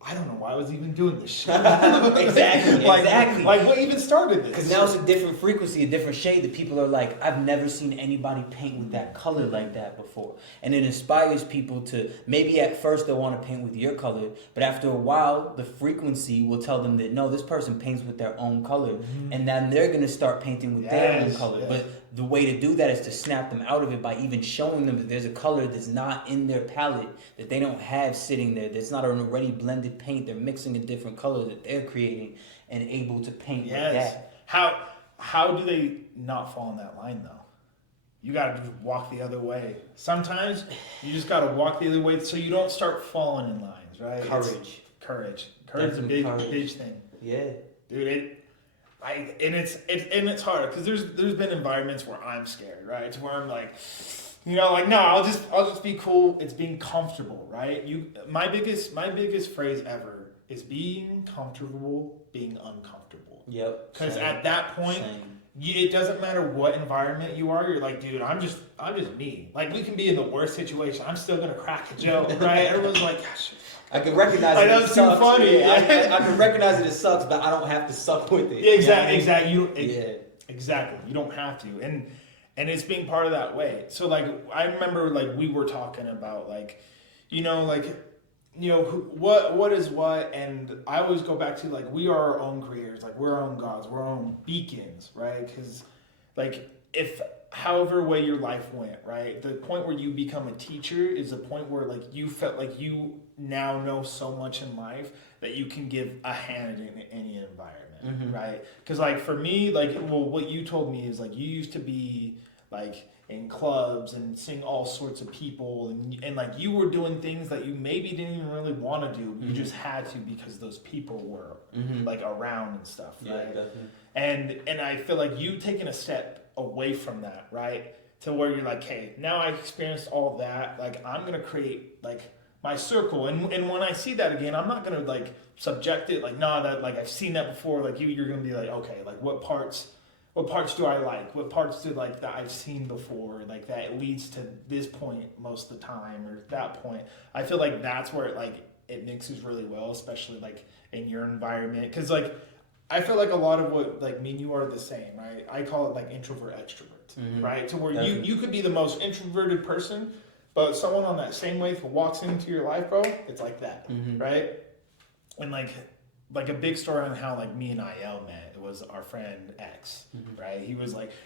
I don't know why I was even doing this shit. Exactly. Like what even started this? Because now it's a different frequency, a different shade that people are like, I've never seen anybody paint with that color like that before. And it inspires people to, maybe at first they'll want to paint with your color, but after a while, the frequency will tell them that, no, this person paints with their own color. Mm-hmm. And then they're going to start painting with their own color. Yes. But the way to do that is to snap them out of it by even showing them that there's a color that's not in their palette, that they don't have sitting there, that's not an already blended paint. They're mixing a different color that they're creating and able to paint with that. How do they not fall in that line though? You gotta just walk the other way. Sometimes you just gotta walk the other way so you don't start falling in lines, right? Courage is a big thing. Yeah, dude. It's hard because there's been environments where I'm scared, right? To where I'm like, no, I'll just be cool. It's being comfortable, right? My biggest phrase ever is being comfortable, being uncomfortable. Yep. Because at that point, it doesn't matter what environment you are. You're like, dude, I'm just me. Like, we can be in the worst situation. I'm still gonna crack a joke, right? Everyone's like, gosh. I can recognize it. I know it's too funny. I can recognize it sucks, but I don't have to suck with it. Exactly. Exactly. You don't have to, and it's being part of that way. So like, I remember like we were talking about like, what is what, and I always go back to like, we are our own creators, like we're our own gods, we're our own beacons, right? Because like if however way your life went, right, the point where you become a teacher is a point where like you felt like you now know so much in life that you can give a hand in any environment, mm-hmm. right? Because like for me, like, well, what you told me is like you used to be like in clubs and seeing all sorts of people, and like you were doing things that you maybe didn't even really want to do. You mm-hmm. just had to because those people were mm-hmm. like around and stuff, right? Yeah, definitely. And I feel like you taking a step away from that, right? To where you're like, hey, now I experienced all that, like I'm gonna create like my circle, and when I see that again, I'm not gonna like subject it like, nah, that like I've seen that before. Like you're gonna be like, okay, like what parts do I like? What parts do like that I've seen before? Like that leads to this point most of the time, or that point. I feel like that's where it mixes really well, especially like in your environment, because like I feel like a lot of what like me and you are the same, right? I call it like introvert extrovert, mm-hmm. right? To where you could be the most introverted person, but someone on that same wave who walks into your life, bro, it's like that, mm-hmm. right? And like a big story on how like me and Iyel met. It was our friend X, mm-hmm. right?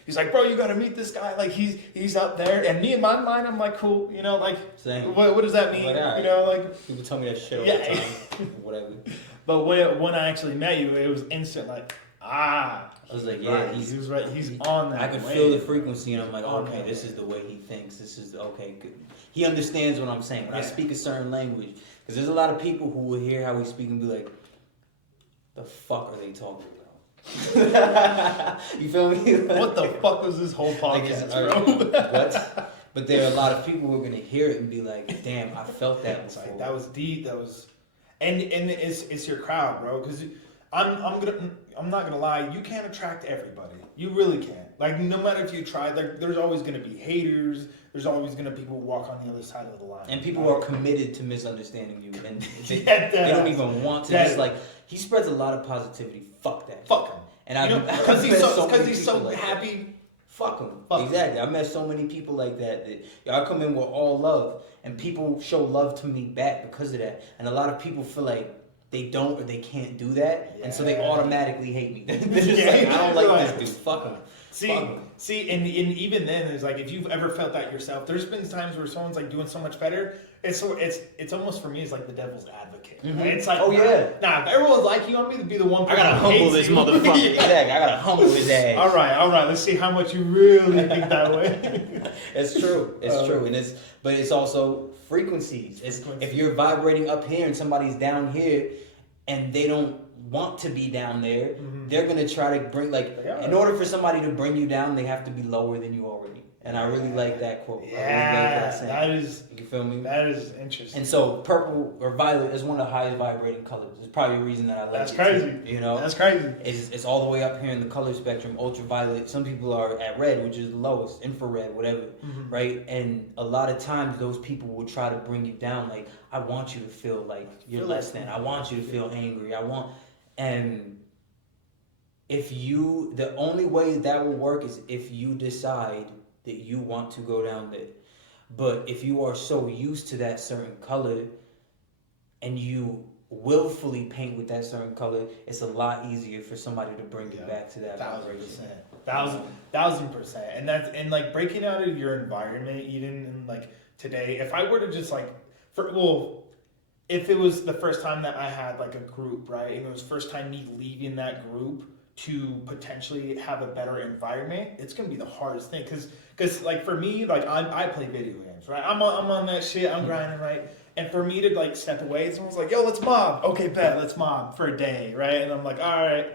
He's like, bro, you got to meet this guy. Like he's up there, and me in my mind, I'm like, cool, like, same. What does that mean? Like, like people tell me that shit all the time, whatever. But when I actually met you, it was instant like, I was like, yeah, right. He's right. He's on that. I could wave. feel the frequency, and I'm like, On okay, that this wave. is the way he thinks. This is okay. Good. He understands what I'm saying when I Yeah. speak a certain language. Because there's a lot of people who will hear how we speak and be like, "The fuck are they talking about?" You feel me? What the fuck was this whole Like, podcast, it's- bro? what? But there are a lot of people who are gonna hear it and be like, "Damn, I felt that It's before." like that was deep. That was, and it's your crowd, bro. Because I'm not gonna lie. You can't attract everybody. You really can't. Like no matter if you try, there's always gonna be haters. There's always gonna be people who walk on the other side of the line. And people are committed to misunderstanding you, and they, Yeah, they don't even want to. that- Just like he spreads a lot of positivity. Fuck that. Fuck him. And I Because he's so like happy. Fuck him. Fuck 'em. Exactly. I met so many people like that. I come in with all love, and people show love to me back because of that. And a lot of people feel like they don't or they can't do that, and so they Yeah. automatically hate me. They're just Yeah, like, I don't like right. this dude. Fuck him. See, and even then, it's like if you've ever felt that yourself, there's been times where someone's like doing so much better. It's almost for me, it's like the devil's advocate. Mhm. Right? It's like, Oh, yeah. Nah, if everyone's like you, want me to be the one I person gotta who humble hates this you. motherfucker. Yeah. Exactly. I gotta humble his ass. All right. Let's see how much you really think that way. It's true. It's true, and but it's also frequencies. If you're vibrating up here and somebody's down here, and they don't want to be down there, they're gonna try to bring in order for somebody to bring you down, they have to be lower than you already. And I really like that quote. Yeah, I really like that saying. that is. You feel me? That is interesting. And so purple or violet is one of the highest vibrating colors. It's probably a reason that I like That's it. crazy. Too, you know, That's crazy. it's all the way up here in the color spectrum. Ultraviolet. Some people are at red, which is the lowest. Infrared, whatever. Right. And a lot of times those people will try to bring you down. Like, I want you to feel like you're less than. I want you to feel angry. And the only way that will work is if you decide that you want to go down there. But if you are so used to that certain color and you willfully paint with that certain color, it's a lot easier for somebody to bring you back to that 1,000%. 1,000%. And like breaking out of your environment, even in like today, if I were to just like, if it was the first time that I had like a group, right, and it was first time me leaving that group to potentially have a better environment, it's gonna be the hardest thing because like for me, like I play video games, right? I'm on that shit, I'm grinding, right? And for me to like step away, someone's like, yo, let's mob. Okay, bet, let's mob for a day, right? And I'm like, all right,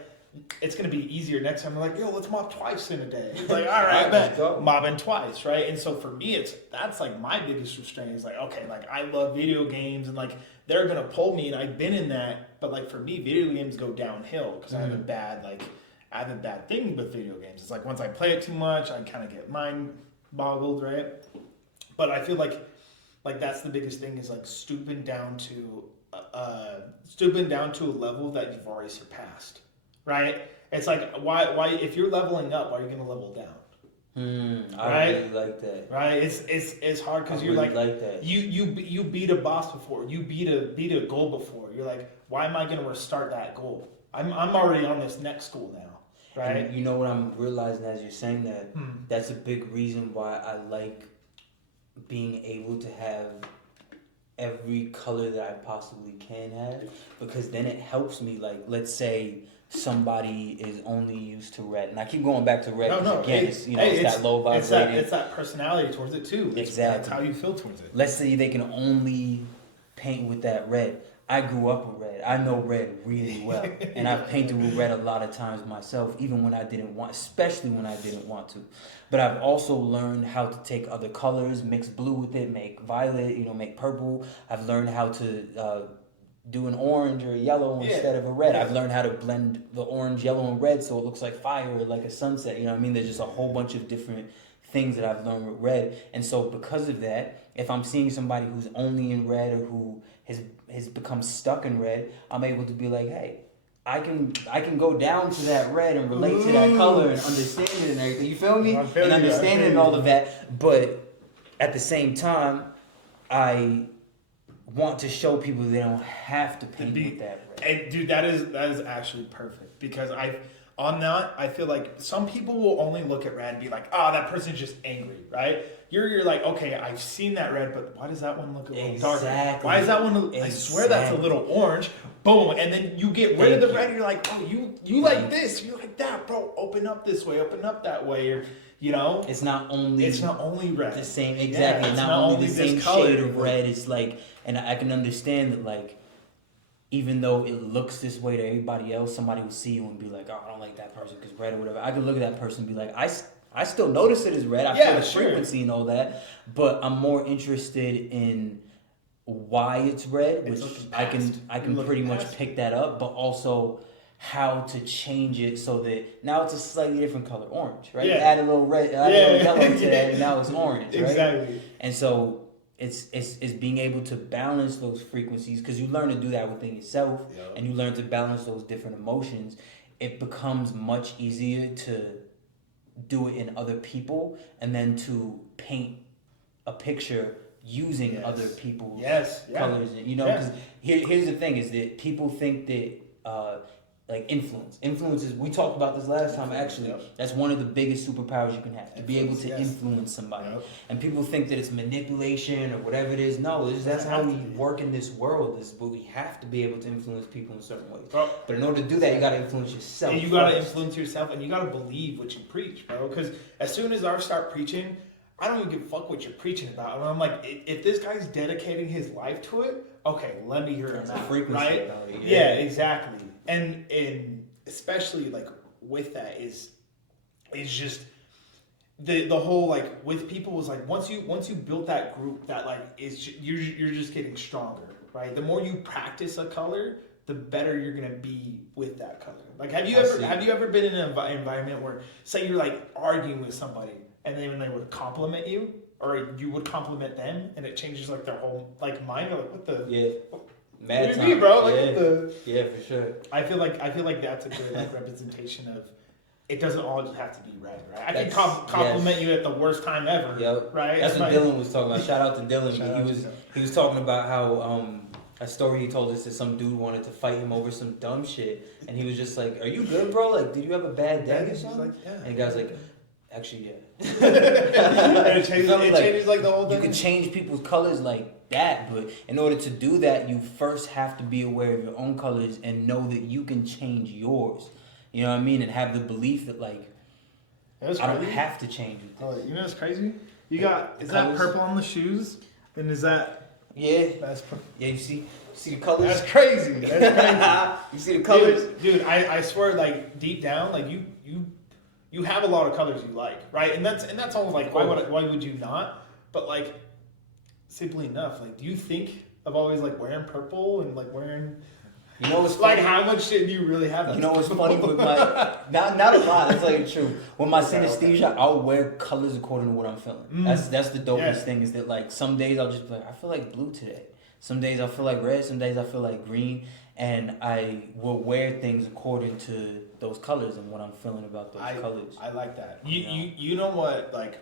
it's gonna be easier next time. I'm like, yo, let's mob twice in a day. It's like, all right, bet, mobbing twice, right? And so for me, that's like my biggest restraint is like, okay, like I love video games and like they're gonna pull me, and I've been in that. But like for me, video games go downhill because I have a bad thing with video games. It's like once I play it too much, I kind of get mind boggled, right? But I feel like that's the biggest thing is like stooping down to a level that you've already surpassed, right? It's like why if you're leveling up, why are you gonna level down? I really like that. Right? It's hard because you're really like that. You beat a boss before, you beat a goal before. You're like, why am I gonna restart that goal? I'm already on this next goal now, right? And you know what I'm realizing as you're saying that? That's a big reason why I like being able to have every color that I possibly can have, because then it helps me. Like, let's say somebody is only used to red, and I keep going back to red because it's that low vibrating. It's that personality towards it too. Exactly. That's how you feel towards it. Let's say they can only paint with that red. I grew up with red. I know red really well, and I've painted with red a lot of times myself, even when I didn't want, especially when I didn't want to. But I've also learned how to take other colors, mix blue with it, make violet, make purple. I've learned how to do an orange or a yellow instead of a red. I've learned how to blend the orange, yellow, and red so it looks like fire or like a sunset. You know what I mean? There's just a whole bunch of different things that I've learned with red. And so because of that, if I'm seeing somebody who's only in red or who has become stuck in red, I'm able to be like, hey, I can go down to that red and relate to that color and understand it and everything. You feel me? And understand it and all of that. But at the same time, I want to show people they don't have to paint with that red. Dude, that is actually perfect because on that, I feel like some people will only look at red and be like, "Oh, that person's just angry," right? You're like, okay, I've seen that red, but why does that one look a little darker? Why is that one? I swear that's a little orange. Boom, and then you get rid of the red. And you're like, oh, you like this, you like that, bro. Open up this way, open up that way, or it's not only red. The same exactly. Not only the same shade of red. It's like, and I can understand that, like, even though it looks this way to everybody else, somebody will see you and be like, oh, I don't like that person because red or whatever. I can look at that person and be like, I still notice it as red. I feel the frequency and all that, but I'm more interested in why it's red, which I can pretty much pick that up, but also how to change it so that now it's a slightly different color, orange, right? Yeah. Add a little red, add a little yellow to that, and now it's orange, right? Exactly. And so it's being able to balance those frequencies, because you learn to do that within yourself, and you learn to balance those different emotions. It becomes much easier to do it in other people, and then to paint a picture using other people's colors. Because here's the thing: is that people think that like influence is. We talked about this last time. Actually, that's one of the biggest superpowers you can have, to be able to influence somebody. And people think that it's manipulation or whatever it is. No, that's how we work in this world. But we have to be able to influence people in certain ways. But in order to do that, you got to influence yourself. And you got to influence yourself, and you got to believe what you preach, bro. Because as soon as I start preaching, I don't even give a fuck what you're preaching about. I'm like, if this guy's dedicating his life to it, okay, let me hear him out, right? Yeah, exactly. And especially like with that is just the whole, like, with people was like, once you built that group, that like you're just getting stronger, right? The more you practice a color, the better you're gonna be with that color. Like, have you ever been in an environment where, say, you're like arguing with somebody, and then they would compliment you, or you would compliment them, and it changes like their whole like mind? Or like, what the Mad what do you mean, bro? Like, for sure. I feel like that's a good like representation of. It doesn't all just have to be red, right? I can compliment you at the worst time ever, right? That's what Dylan was talking about. Shout out to Dylan. He was talking about how a story he told us that some dude wanted to fight him over some dumb shit, and he was just like, "Are you good, bro? Like, did you have a bad day or something?" Like, and the guy's like, "Actually, yeah." And it changes like the whole thing. You can change people's colors like that, but in order to do that, you first have to be aware of your own colors and know that you can change yours. You know what I mean? And have the belief that, like, I don't have to change it. Oh, you know what's crazy? You got is that purple on the shoes? And is that that's you see the colors? That's crazy. You see the colors? Dude, I swear, like, deep down, like, you have a lot of colors you like, right? And that's all, like, why would you not? But, like, simply enough, like, do you think of always like wearing purple and like wearing? You know what's like, how much shit do you really have? You know what's funny with my not a lot. That's like true. With my synesthesia, I'll wear colors according to what I'm feeling. That's the dopest thing. Is that, like, some days I'll just be like, I feel like blue today. Some days I feel like red. Some days I feel like green. And I will wear things according to those colors and what I'm feeling about those colors. I like that. You know what, like,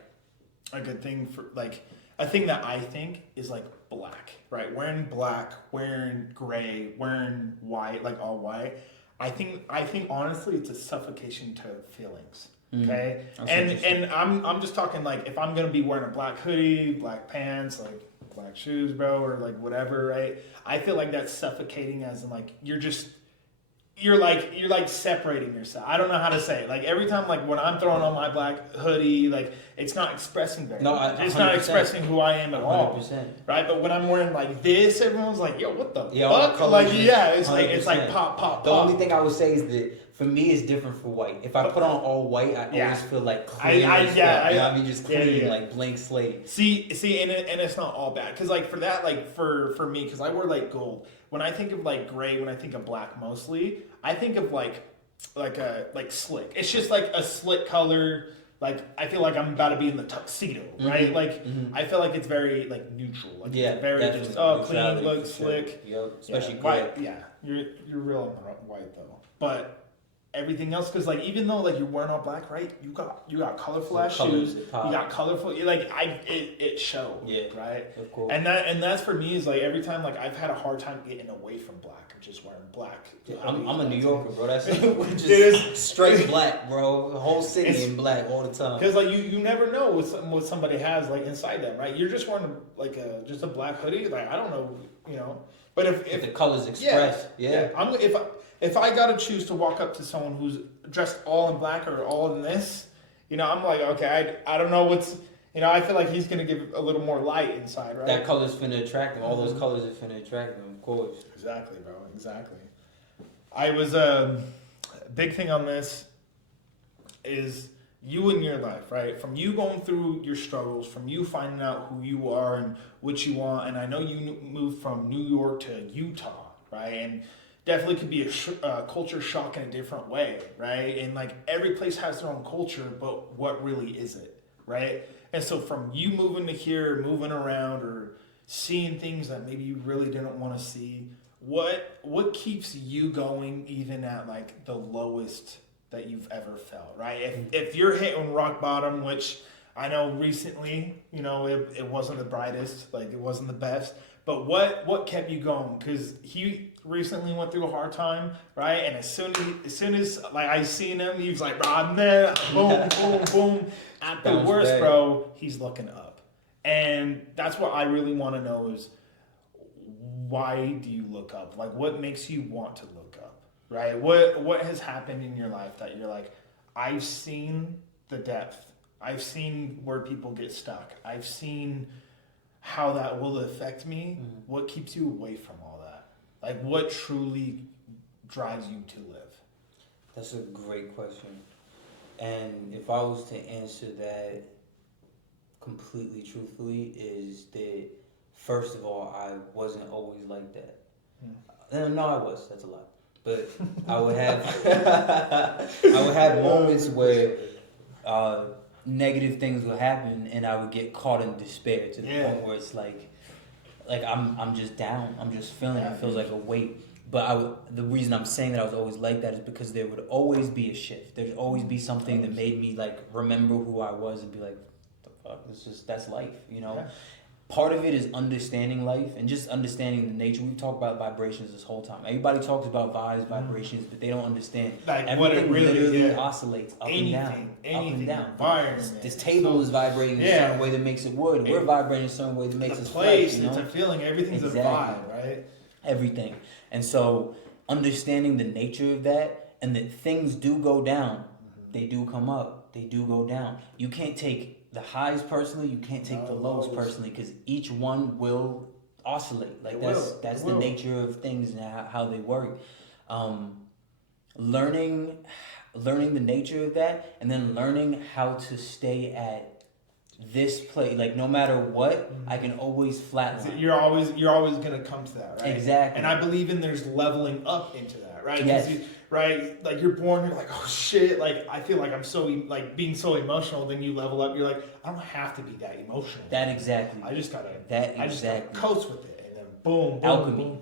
a good thing for, like, a thing that I think is like black, right? Wearing black, wearing gray, wearing white, like all white. I think honestly it's a suffocation to feelings. Okay? And I'm just talking, like, if I'm gonna be wearing a black hoodie, black pants, like black shoes, bro, or like whatever, right? I feel like that's suffocating, as in, like, you're like separating yourself. I don't know how to say it. Like, every time, like, when I'm throwing on my black hoodie, like, it's not expressing very much. It's not expressing who I am at all. 100%. Right? But when I'm wearing like this, everyone's like, yo, what the fuck? Like, it's like pop. The only thing I would say is that for me, it's different for white. If I put on all white, I always feel like clean. Just clean, like blank slate. See, and it's not all bad, because, like, for that, like, for me, because I wear like gold. When I think of like gray, when I think of black mostly, I think of like slick. It's just like a slick color. Like, I feel like I'm about to be in the tuxedo, right? Like, I feel like it's very, like, neutral. Like, it's very just clean, look, slick. Yep. Especially white. Yeah, you're real on white though. But everything else, because like even though like you're wearing all black, right? You got colorful ass colors, shoes. it You pop. got colorful like it showed. Yeah. Right. Of course. And that's for me is like every time like I've had a hard time getting away from black. I'm just wearing black. I'm a New Yorker, bro. That's just Dude, straight black, bro. The whole city It's- in black all the time. Because like you never know what somebody has like inside them, right? You're just wearing like just a black hoodie. Like I don't know, you know. But if the colors express, yeah. If I gotta choose to walk up to someone who's dressed all in black or all in this, you know, I'm like, okay, I don't know what's, you know, I feel like he's gonna give a little more light inside, right? That color's finna attract them. All those colors are finna attract them, of course. Exactly, bro. Exactly. I was big thing on this is you in your life, right? From you going through your struggles, from you finding out who you are and what you want. And I know you moved from New York to Utah, right? And definitely could be a culture shock in a different way, right? And like every place has their own culture, but what really is it, right? And so from you moving to here, moving around, or seeing things that maybe you really didn't want to see, what keeps you going even at like the lowest that you've ever felt, right? If you're hitting rock bottom, which I know recently, you know, it wasn't the brightest, like it wasn't the best, but what kept you going? Because he recently went through a hard time, right? And as soon as like I seen him, he was like, bro, I'm there, boom, boom, boom. At the Bounce worst, back. bro, he's looking up. And that's what I really want to know is, why do you look up? Like, what makes you want to look up, right? What has happened in your life that you're like, I've seen the depth. I've seen where people get stuck. I've seen how that will affect me. Mm-hmm. What keeps you away from all that? Like, what truly drives you to live? That's a great question. And if I was to answer that completely truthfully, is that first of all, I wasn't always like that. No, I was. That's a lie. But I would have moments where negative things would happen, and I would get caught in despair to the point where it's like I'm just down. I'm just feeling it. It feels like a weight. But the reason I'm saying that I was always like that is because there would always be a shift. There'd always be something that made me like remember who I was and be like, the fuck, that's life, you know? Yeah. Part of it is understanding life and just understanding the nature. We've talked about vibrations this whole time. Everybody talks about vibes, vibrations, but they don't understand. Like everything what it really literally oscillates up and down. This table is vibrating in a certain way that makes it wood. We're vibrating in a certain way that makes us place. Flex, you know? It's a feeling. Everything's a vibe, right? Everything. And so understanding the nature of that and that things do go down. They do come up. They do go down. You can't take the highs personally. You can't take the lows personally because each one will oscillate. Like that's the nature of things and how they work. Learning the nature of that and then learning how to stay at this place, like no matter what, I can always flatline. You're always gonna come to that, right? Exactly. And I believe in there's leveling up into that, right? Yes. Right? Like you're born, you're like, oh shit, like I feel like I'm so like being so emotional. Then you level up, you're like, I don't have to be that emotional. That exactly. I just gotta exactly. coast with it, and then boom, boom, alchemy. Boom.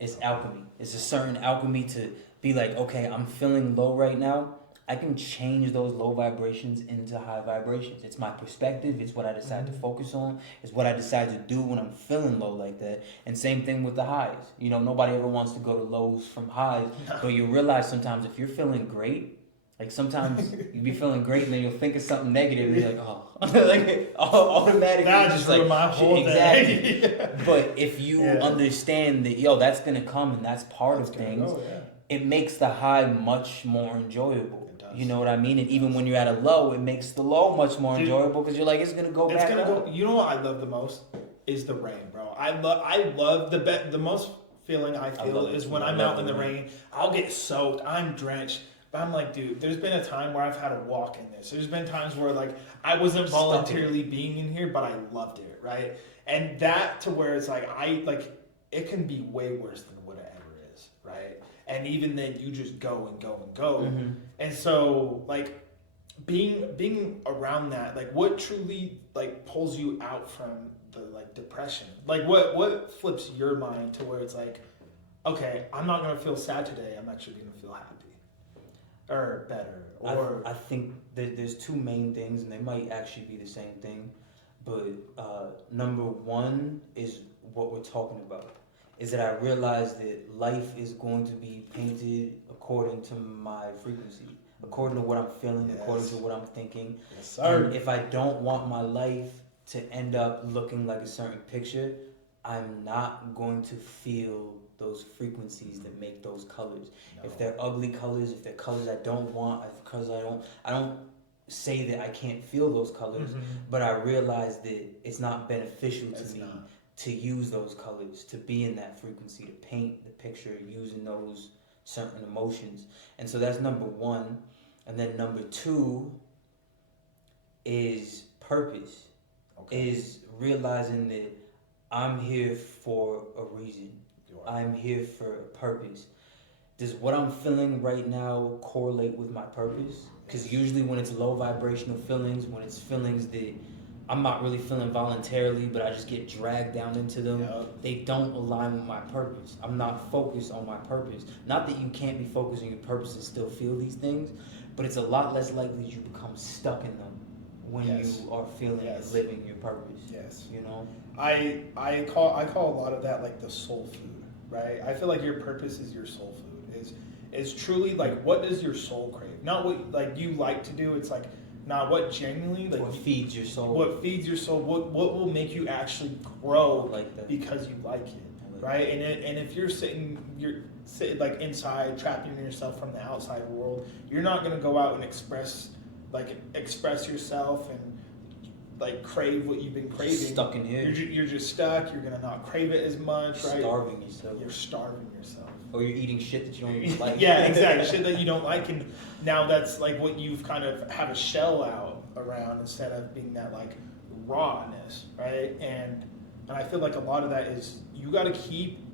It's alchemy. It's a certain alchemy to be like, okay, I'm feeling low right now. I can change those low vibrations into high vibrations. It's my perspective. It's what I decide to focus on. It's what I decide to do when I'm feeling low like that. And same thing with the highs. You know, nobody ever wants to go to lows from highs. But you realize sometimes if you're feeling great, like sometimes you be feeling great and then you'll think of something negative and you're like, oh. Like automatically. That just like my whole exactly. day. But if you understand that, yo, that's going to come and that's part of things, it makes the high much more enjoyable. You know what I mean? And even when you're at a low, it makes the low much more enjoyable because you're like, it's gonna go back up. You know what I love the most is the rain, bro. I love the most feeling I feel is when I'm out in the rain. I'll get soaked. I'm drenched. But I'm like, dude, there's been a time where I've had to walk in this. There's been times where like I wasn't voluntarily being in here, but I loved it, right? And that to where it's like it can be way worse than what it ever is, right? And even then, you just go and go and go. Mm-hmm. And so, like, being around that, like, what truly, like, pulls you out from the, like, depression? Like, what flips your mind to where it's like, okay, I'm not going to feel sad today. I'm actually going to feel happy. or better? Or I think that there's two main things, and they might actually be the same thing. But number one is what we're talking about. Is that I realize that life is going to be painted according to my frequency, according to what I'm feeling, according to what I'm thinking. Yes, sir. And if I don't want my life to end up looking like a certain picture, I'm not going to feel those frequencies that make those colors. No. If they're ugly colors, if they're colors I don't want, because I don't say that I can't feel those colors, but I realize that it's not beneficial to me to use those colors, to be in that frequency, to paint the picture using those certain emotions. And so that's number one. And then number two is purpose. Okay. Is realizing that I'm here for a reason. I'm here for a purpose. Does what I'm feeling right now correlate with my purpose? Because usually when it's low vibrational feelings, when it's feelings that I'm not really feeling voluntarily, but I just get dragged down into them, they don't align with my purpose. I'm not focused on my purpose. Not that you can't be focused on your purpose and still feel these things, but it's a lot less likely that you become stuck in them when you are feeling and living your purpose. Yes. You know? I call a lot of that like the soul food, right? I feel like your purpose is your soul food. Is truly like, what does your soul crave? Not what like you like to do. It's like not what genuinely like what feeds your soul. What feeds your soul? What will make you actually grow because you like it, right? And if you're sitting like inside, trapped in yourself from the outside world, you're not gonna go out and express yourself and like crave what you've been craving. Stuck in here. You're just stuck. You're gonna not crave it as much, right? Starving yourself. You're starving yourself. Or you're eating shit that you don't even like. Yeah, exactly. Shit that you don't like, and now that's like what you've kind of have a shell out around instead of being that like rawness, right? And I feel like a lot of that is you got to keep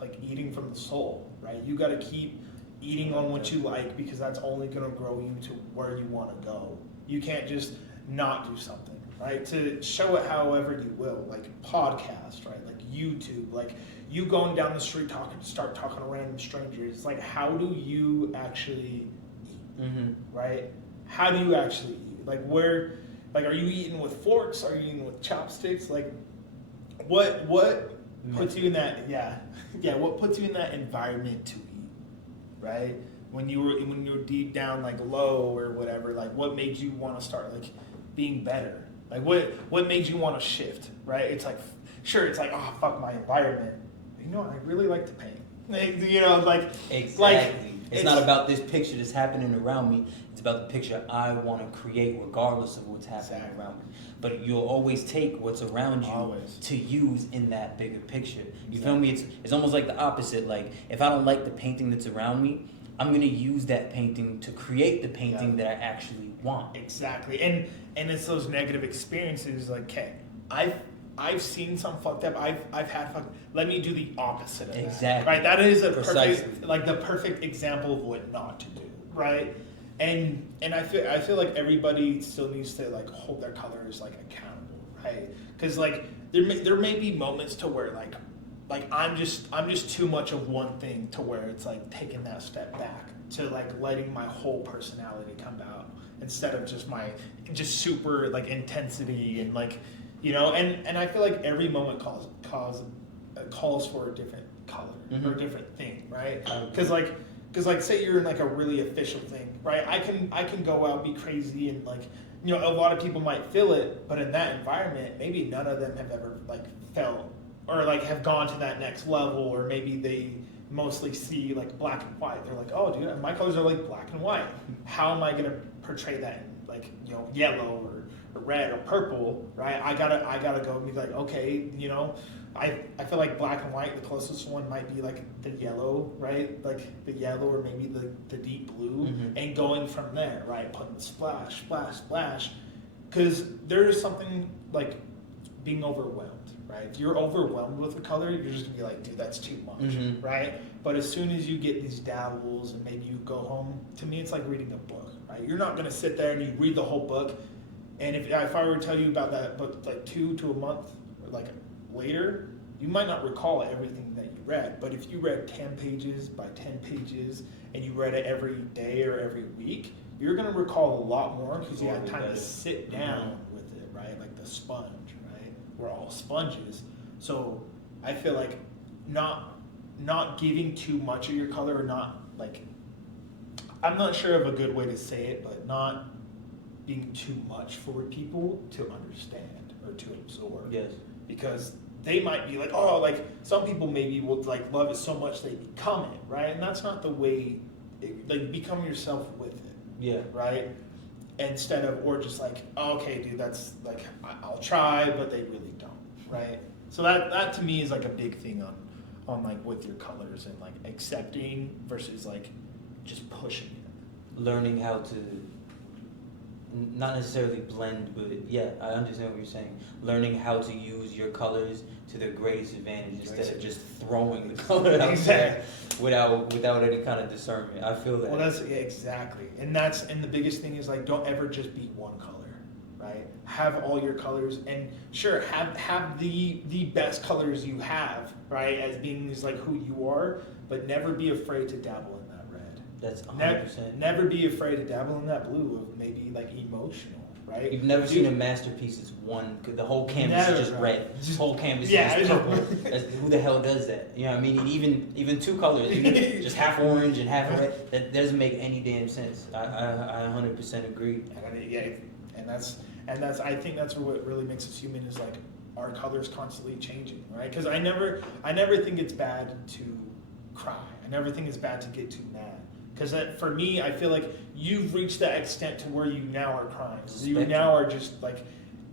like eating from the soul, right? You got to keep eating on what you like because that's only gonna grow you to where you want to go. You can't just not do something, right? To show it however you will, like podcast, right? Like YouTube, like you going down the street start talking to random strangers. Like, how do you actually eat, right? How do you actually eat? Like, are you eating with forks? Are you eating with chopsticks? Like, what puts you in that? Yeah. What puts you in that environment to eat, right? When you were deep down like low or whatever, like what made you want to start like being better? Like what made you want to shift, right? It's like, sure, it's like, oh, fuck my environment. You know, I really like to paint. Like, you know, like... Exactly. Like, it's not about this picture that's happening around me. It's about the picture I want to create regardless of what's happening around me. But you'll always take what's around you to use in that bigger picture. You feel me? It's almost like the opposite. Like, if I don't like the painting that's around me, I'm going to use that painting to create the painting that I actually want. Exactly. And it's those negative experiences like, okay, I've seen some fucked up. I've had fucked. Let me do the opposite of that. Exactly. Right. That is the perfect example of what not to do. Right. And I feel like everybody still needs to like hold their colors like accountable. Right. Because like there may be moments to where like I'm just too much of one thing to where it's like taking that step back to like letting my whole personality come out instead of just super like intensity and like. You know, and I feel like every moment calls for a different color or a different thing, right? Because like say you're in like a really official thing, right? I can go out, be crazy, and like, you know, a lot of people might feel it, but in that environment, maybe none of them have ever like felt or like have gone to that next level, or maybe they mostly see like black and white. They're like, oh, dude, my colors are like black and white. How am I gonna portray that in like, you know, yellow or red or purple, right? I gotta go and be like, okay, you know, I feel like black and white, the closest one might be like the yellow, right? Like the yellow or maybe the deep blue, and going from there, right? Putting the splash, because there is something like being overwhelmed, right? If you're overwhelmed with a color, you're just gonna be like, dude, that's too much, right? But as soon as you get these dabbles and maybe you go home, to me, it's like reading a book, right? You're not gonna sit there and you read the whole book. And if I were to tell you about that book like 2 to a month or like later, you might not recall everything that you read. But if you read 10 pages by 10 pages and you read it every day or every week, you're going to recall a lot more because you had time to sit down with it, right? Like the sponge, right? We're all sponges. So I feel like not giving too much of your color, or not like, I'm not sure of a good way to say it, but not being too much for people to understand or to absorb. Yes. Because they might be like, oh, like some people maybe will like love it so much they become it, right? And that's not the way. Like become yourself with it. Yeah. Right. Instead of, or just like, oh, okay, dude, that's like I'll try, but they really don't, right? So that to me is like a big thing on like with your colors and like accepting versus like just pushing it. Learning how to not necessarily blend, but yeah, I understand what you're saying. Learning how to use your colors to their greatest advantage instead of just throwing the color out there without any kind of discernment. I feel that. Well, that's exactly, and the biggest thing is like don't ever just be one color, right? Have all your colors, and sure, have the best colors you have, right? As being like who you are, but never be afraid to dabble in that red. That's 100%. Never be afraid to dabble in that blue of maybe like emotional, right? You've never seen a masterpiece that's one, the whole canvas is just red. The whole canvas is just purple. Who the hell does that? You know what I mean? And even two colors, just half orange and half red, that doesn't make any damn sense. I 100% agree. Yeah, and that's I think that's what really makes us human is like our colors constantly changing, right? Because I never think it's bad to cry. I never think it's bad to get too mad. Because for me, I feel like you've reached that extent to where you now are crying. You now are just like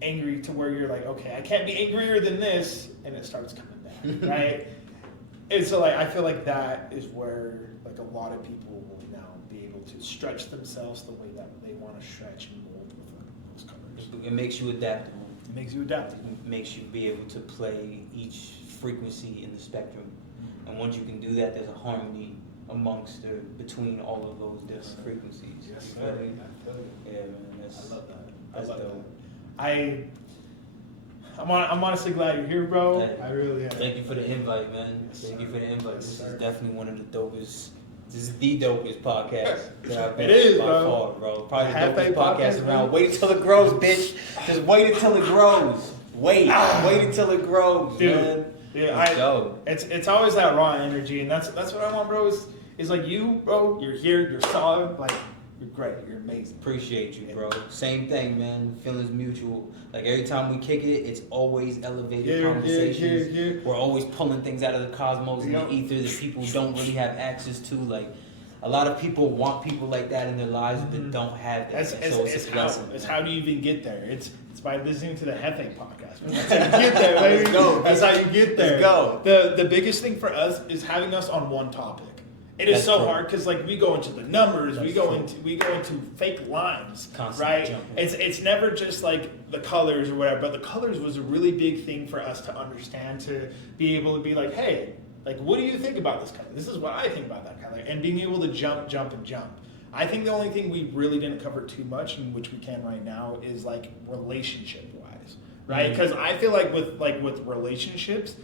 angry to where you're like, okay, I can't be angrier than this, and it starts coming back, right? And so like I feel like that is where like a lot of people will now be able to stretch themselves the way that they want to stretch and mold with those colors. It makes you adaptable. It makes you adaptable. It makes you be able to play each frequency in the spectrum. And once you can do that, there's a harmony amongst or between all of those different frequencies. Yes, You feel me? I Yeah, man, love that. that's I love dope. that. I'm honestly glad you're here, bro. Hey, I really am. Thank you for the invite, man. Yes, Thank you sir. for the invite. Yes, This sir. is definitely one of the dopest. This is the dopest podcast that I've been It is, by bro. far, bro. Probably the Half-Baked dopest podcast podcast, around. man. Wait until it grows, bitch. Just wait until it grows. Wait until it grows, Dude. man. Yeah, Let's go. It's always that raw energy, and that's what I want, bro. Is like you, bro. You're here. You're solid. Like you're great. You're amazing. Appreciate you, bro. Same thing, man. Feelings mutual. Like every time we kick it, it's always elevated conversations. Yeah. We're always pulling things out of the cosmos and Yeah. the ether that people don't really have access to. Like a lot of people want people like that in their lives, but don't have that. So it's a blessing. It's how do you even get there? It's by listening to the Hefe podcast. Man. That's how you get there, baby. Let's go. That's how you get there. Let's go. The biggest thing for us is having us on one topic. It is That's so true. hard because like we go into the numbers, That's we go true. into fake lines, Constantly right? jumping. It's never just like the colors or whatever, but the colors was a really big thing for us to understand, to be able to be like, hey, like what do you think about this color? This is what I think about that color, and being able to jump. I think the only thing we really didn't cover too much, and which we can right now, is like relationship wise, right? Because I feel like with relationships,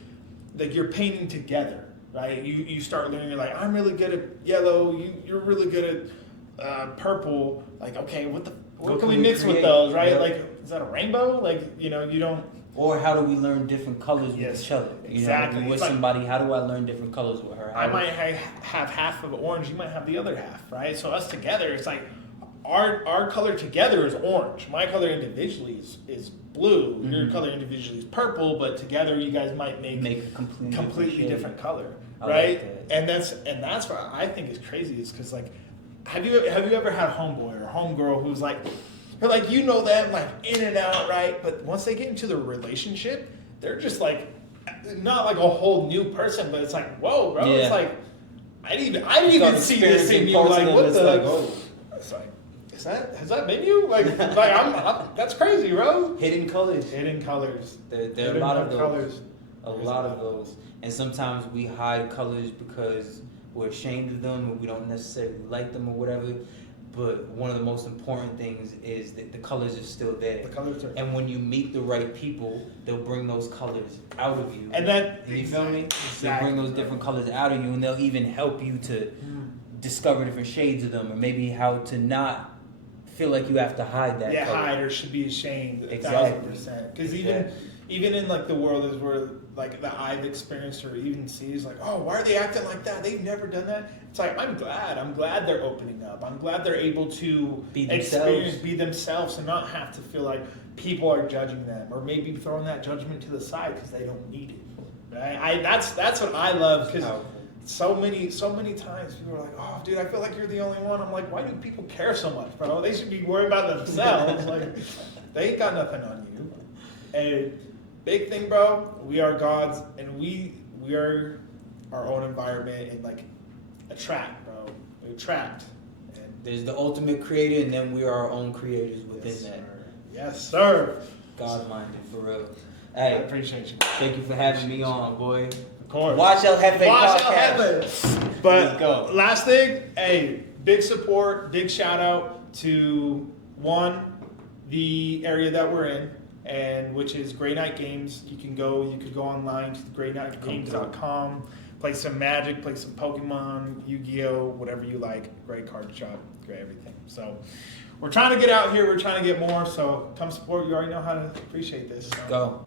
like you're painting together. Right, you start learning. You're like, I'm really good at yellow. You're really good at purple. Like, okay, what can we mix with create? those? Right, Yep. like, is that a rainbow? Like, you don't. Or how do we learn different colors with Yes, each other? You exactly. know, with It's like- somebody, how do I learn different colors with her? I might have half of orange. You might have the other half. Right. So us together, it's like our color together is orange. My color individually is blue. Mm-hmm. Your color individually is purple. But together, you guys might make a completely shade. different color, I right? like that. And that's what I think is crazy is because like, have you ever had a homeboy or homegirl who's like, they're like you know them like in and out, right? But once they get into the relationship, they're just like not like a whole new person, but it's like whoa, bro, Yeah. it's like I didn't even see this in you. Like what the? Like, oh. It's like has that been you? Like I'm that's crazy, bro. Hidden colors. Hidden colors. There are a lot of those. Colors. A lot of those. And sometimes we hide colors because we're ashamed of them or we don't necessarily like them or whatever. but one of the most important things is that the colors are still there. The colors are. And when you meet the right people, they'll bring those colors out of you. And then you feel me? Exactly. They'll bring those different colors out of you, and they'll even help you to discover different shades of them, or maybe how to not feel like you have to hide that. Yeah, color. hide or should be ashamed. Exactly. 1,000%. Because even in like the world is where like that I've experienced or even sees like, oh, why are they acting like that? They've never done that. It's like I'm glad they're opening up. I'm glad they're able to Be themselves and not have to feel like people are judging them or maybe throwing that judgment to the side because they don't need it. Right? That's what I love because so many times people are like, oh, dude, I feel like you're the only one. I'm like, why do people care so much, bro? They should be worried about themselves. Like, they ain't got nothing on you. And big thing, bro, we are gods, and we are our own environment, and like attract, bro. We attract. And There's the ultimate creator, and then we are our own creators within yes, that. sir. Yes, sir. God-minded, for real. I Hey, appreciate you. thank you for having me on, boy. Of course. Watch El Jefe Watch El podcast. Jefe. But Let's go. last thing, hey, big support, big shout out to the area that we're in, and which is Grey Knight Games. You could go online to greynightgames.com, play some Magic, play some Pokemon, Yu-Gi-Oh, whatever you like. Great card shop, great everything. So we're trying to get out here. We're trying to get more. So come support. You already know how to appreciate this. So. Go.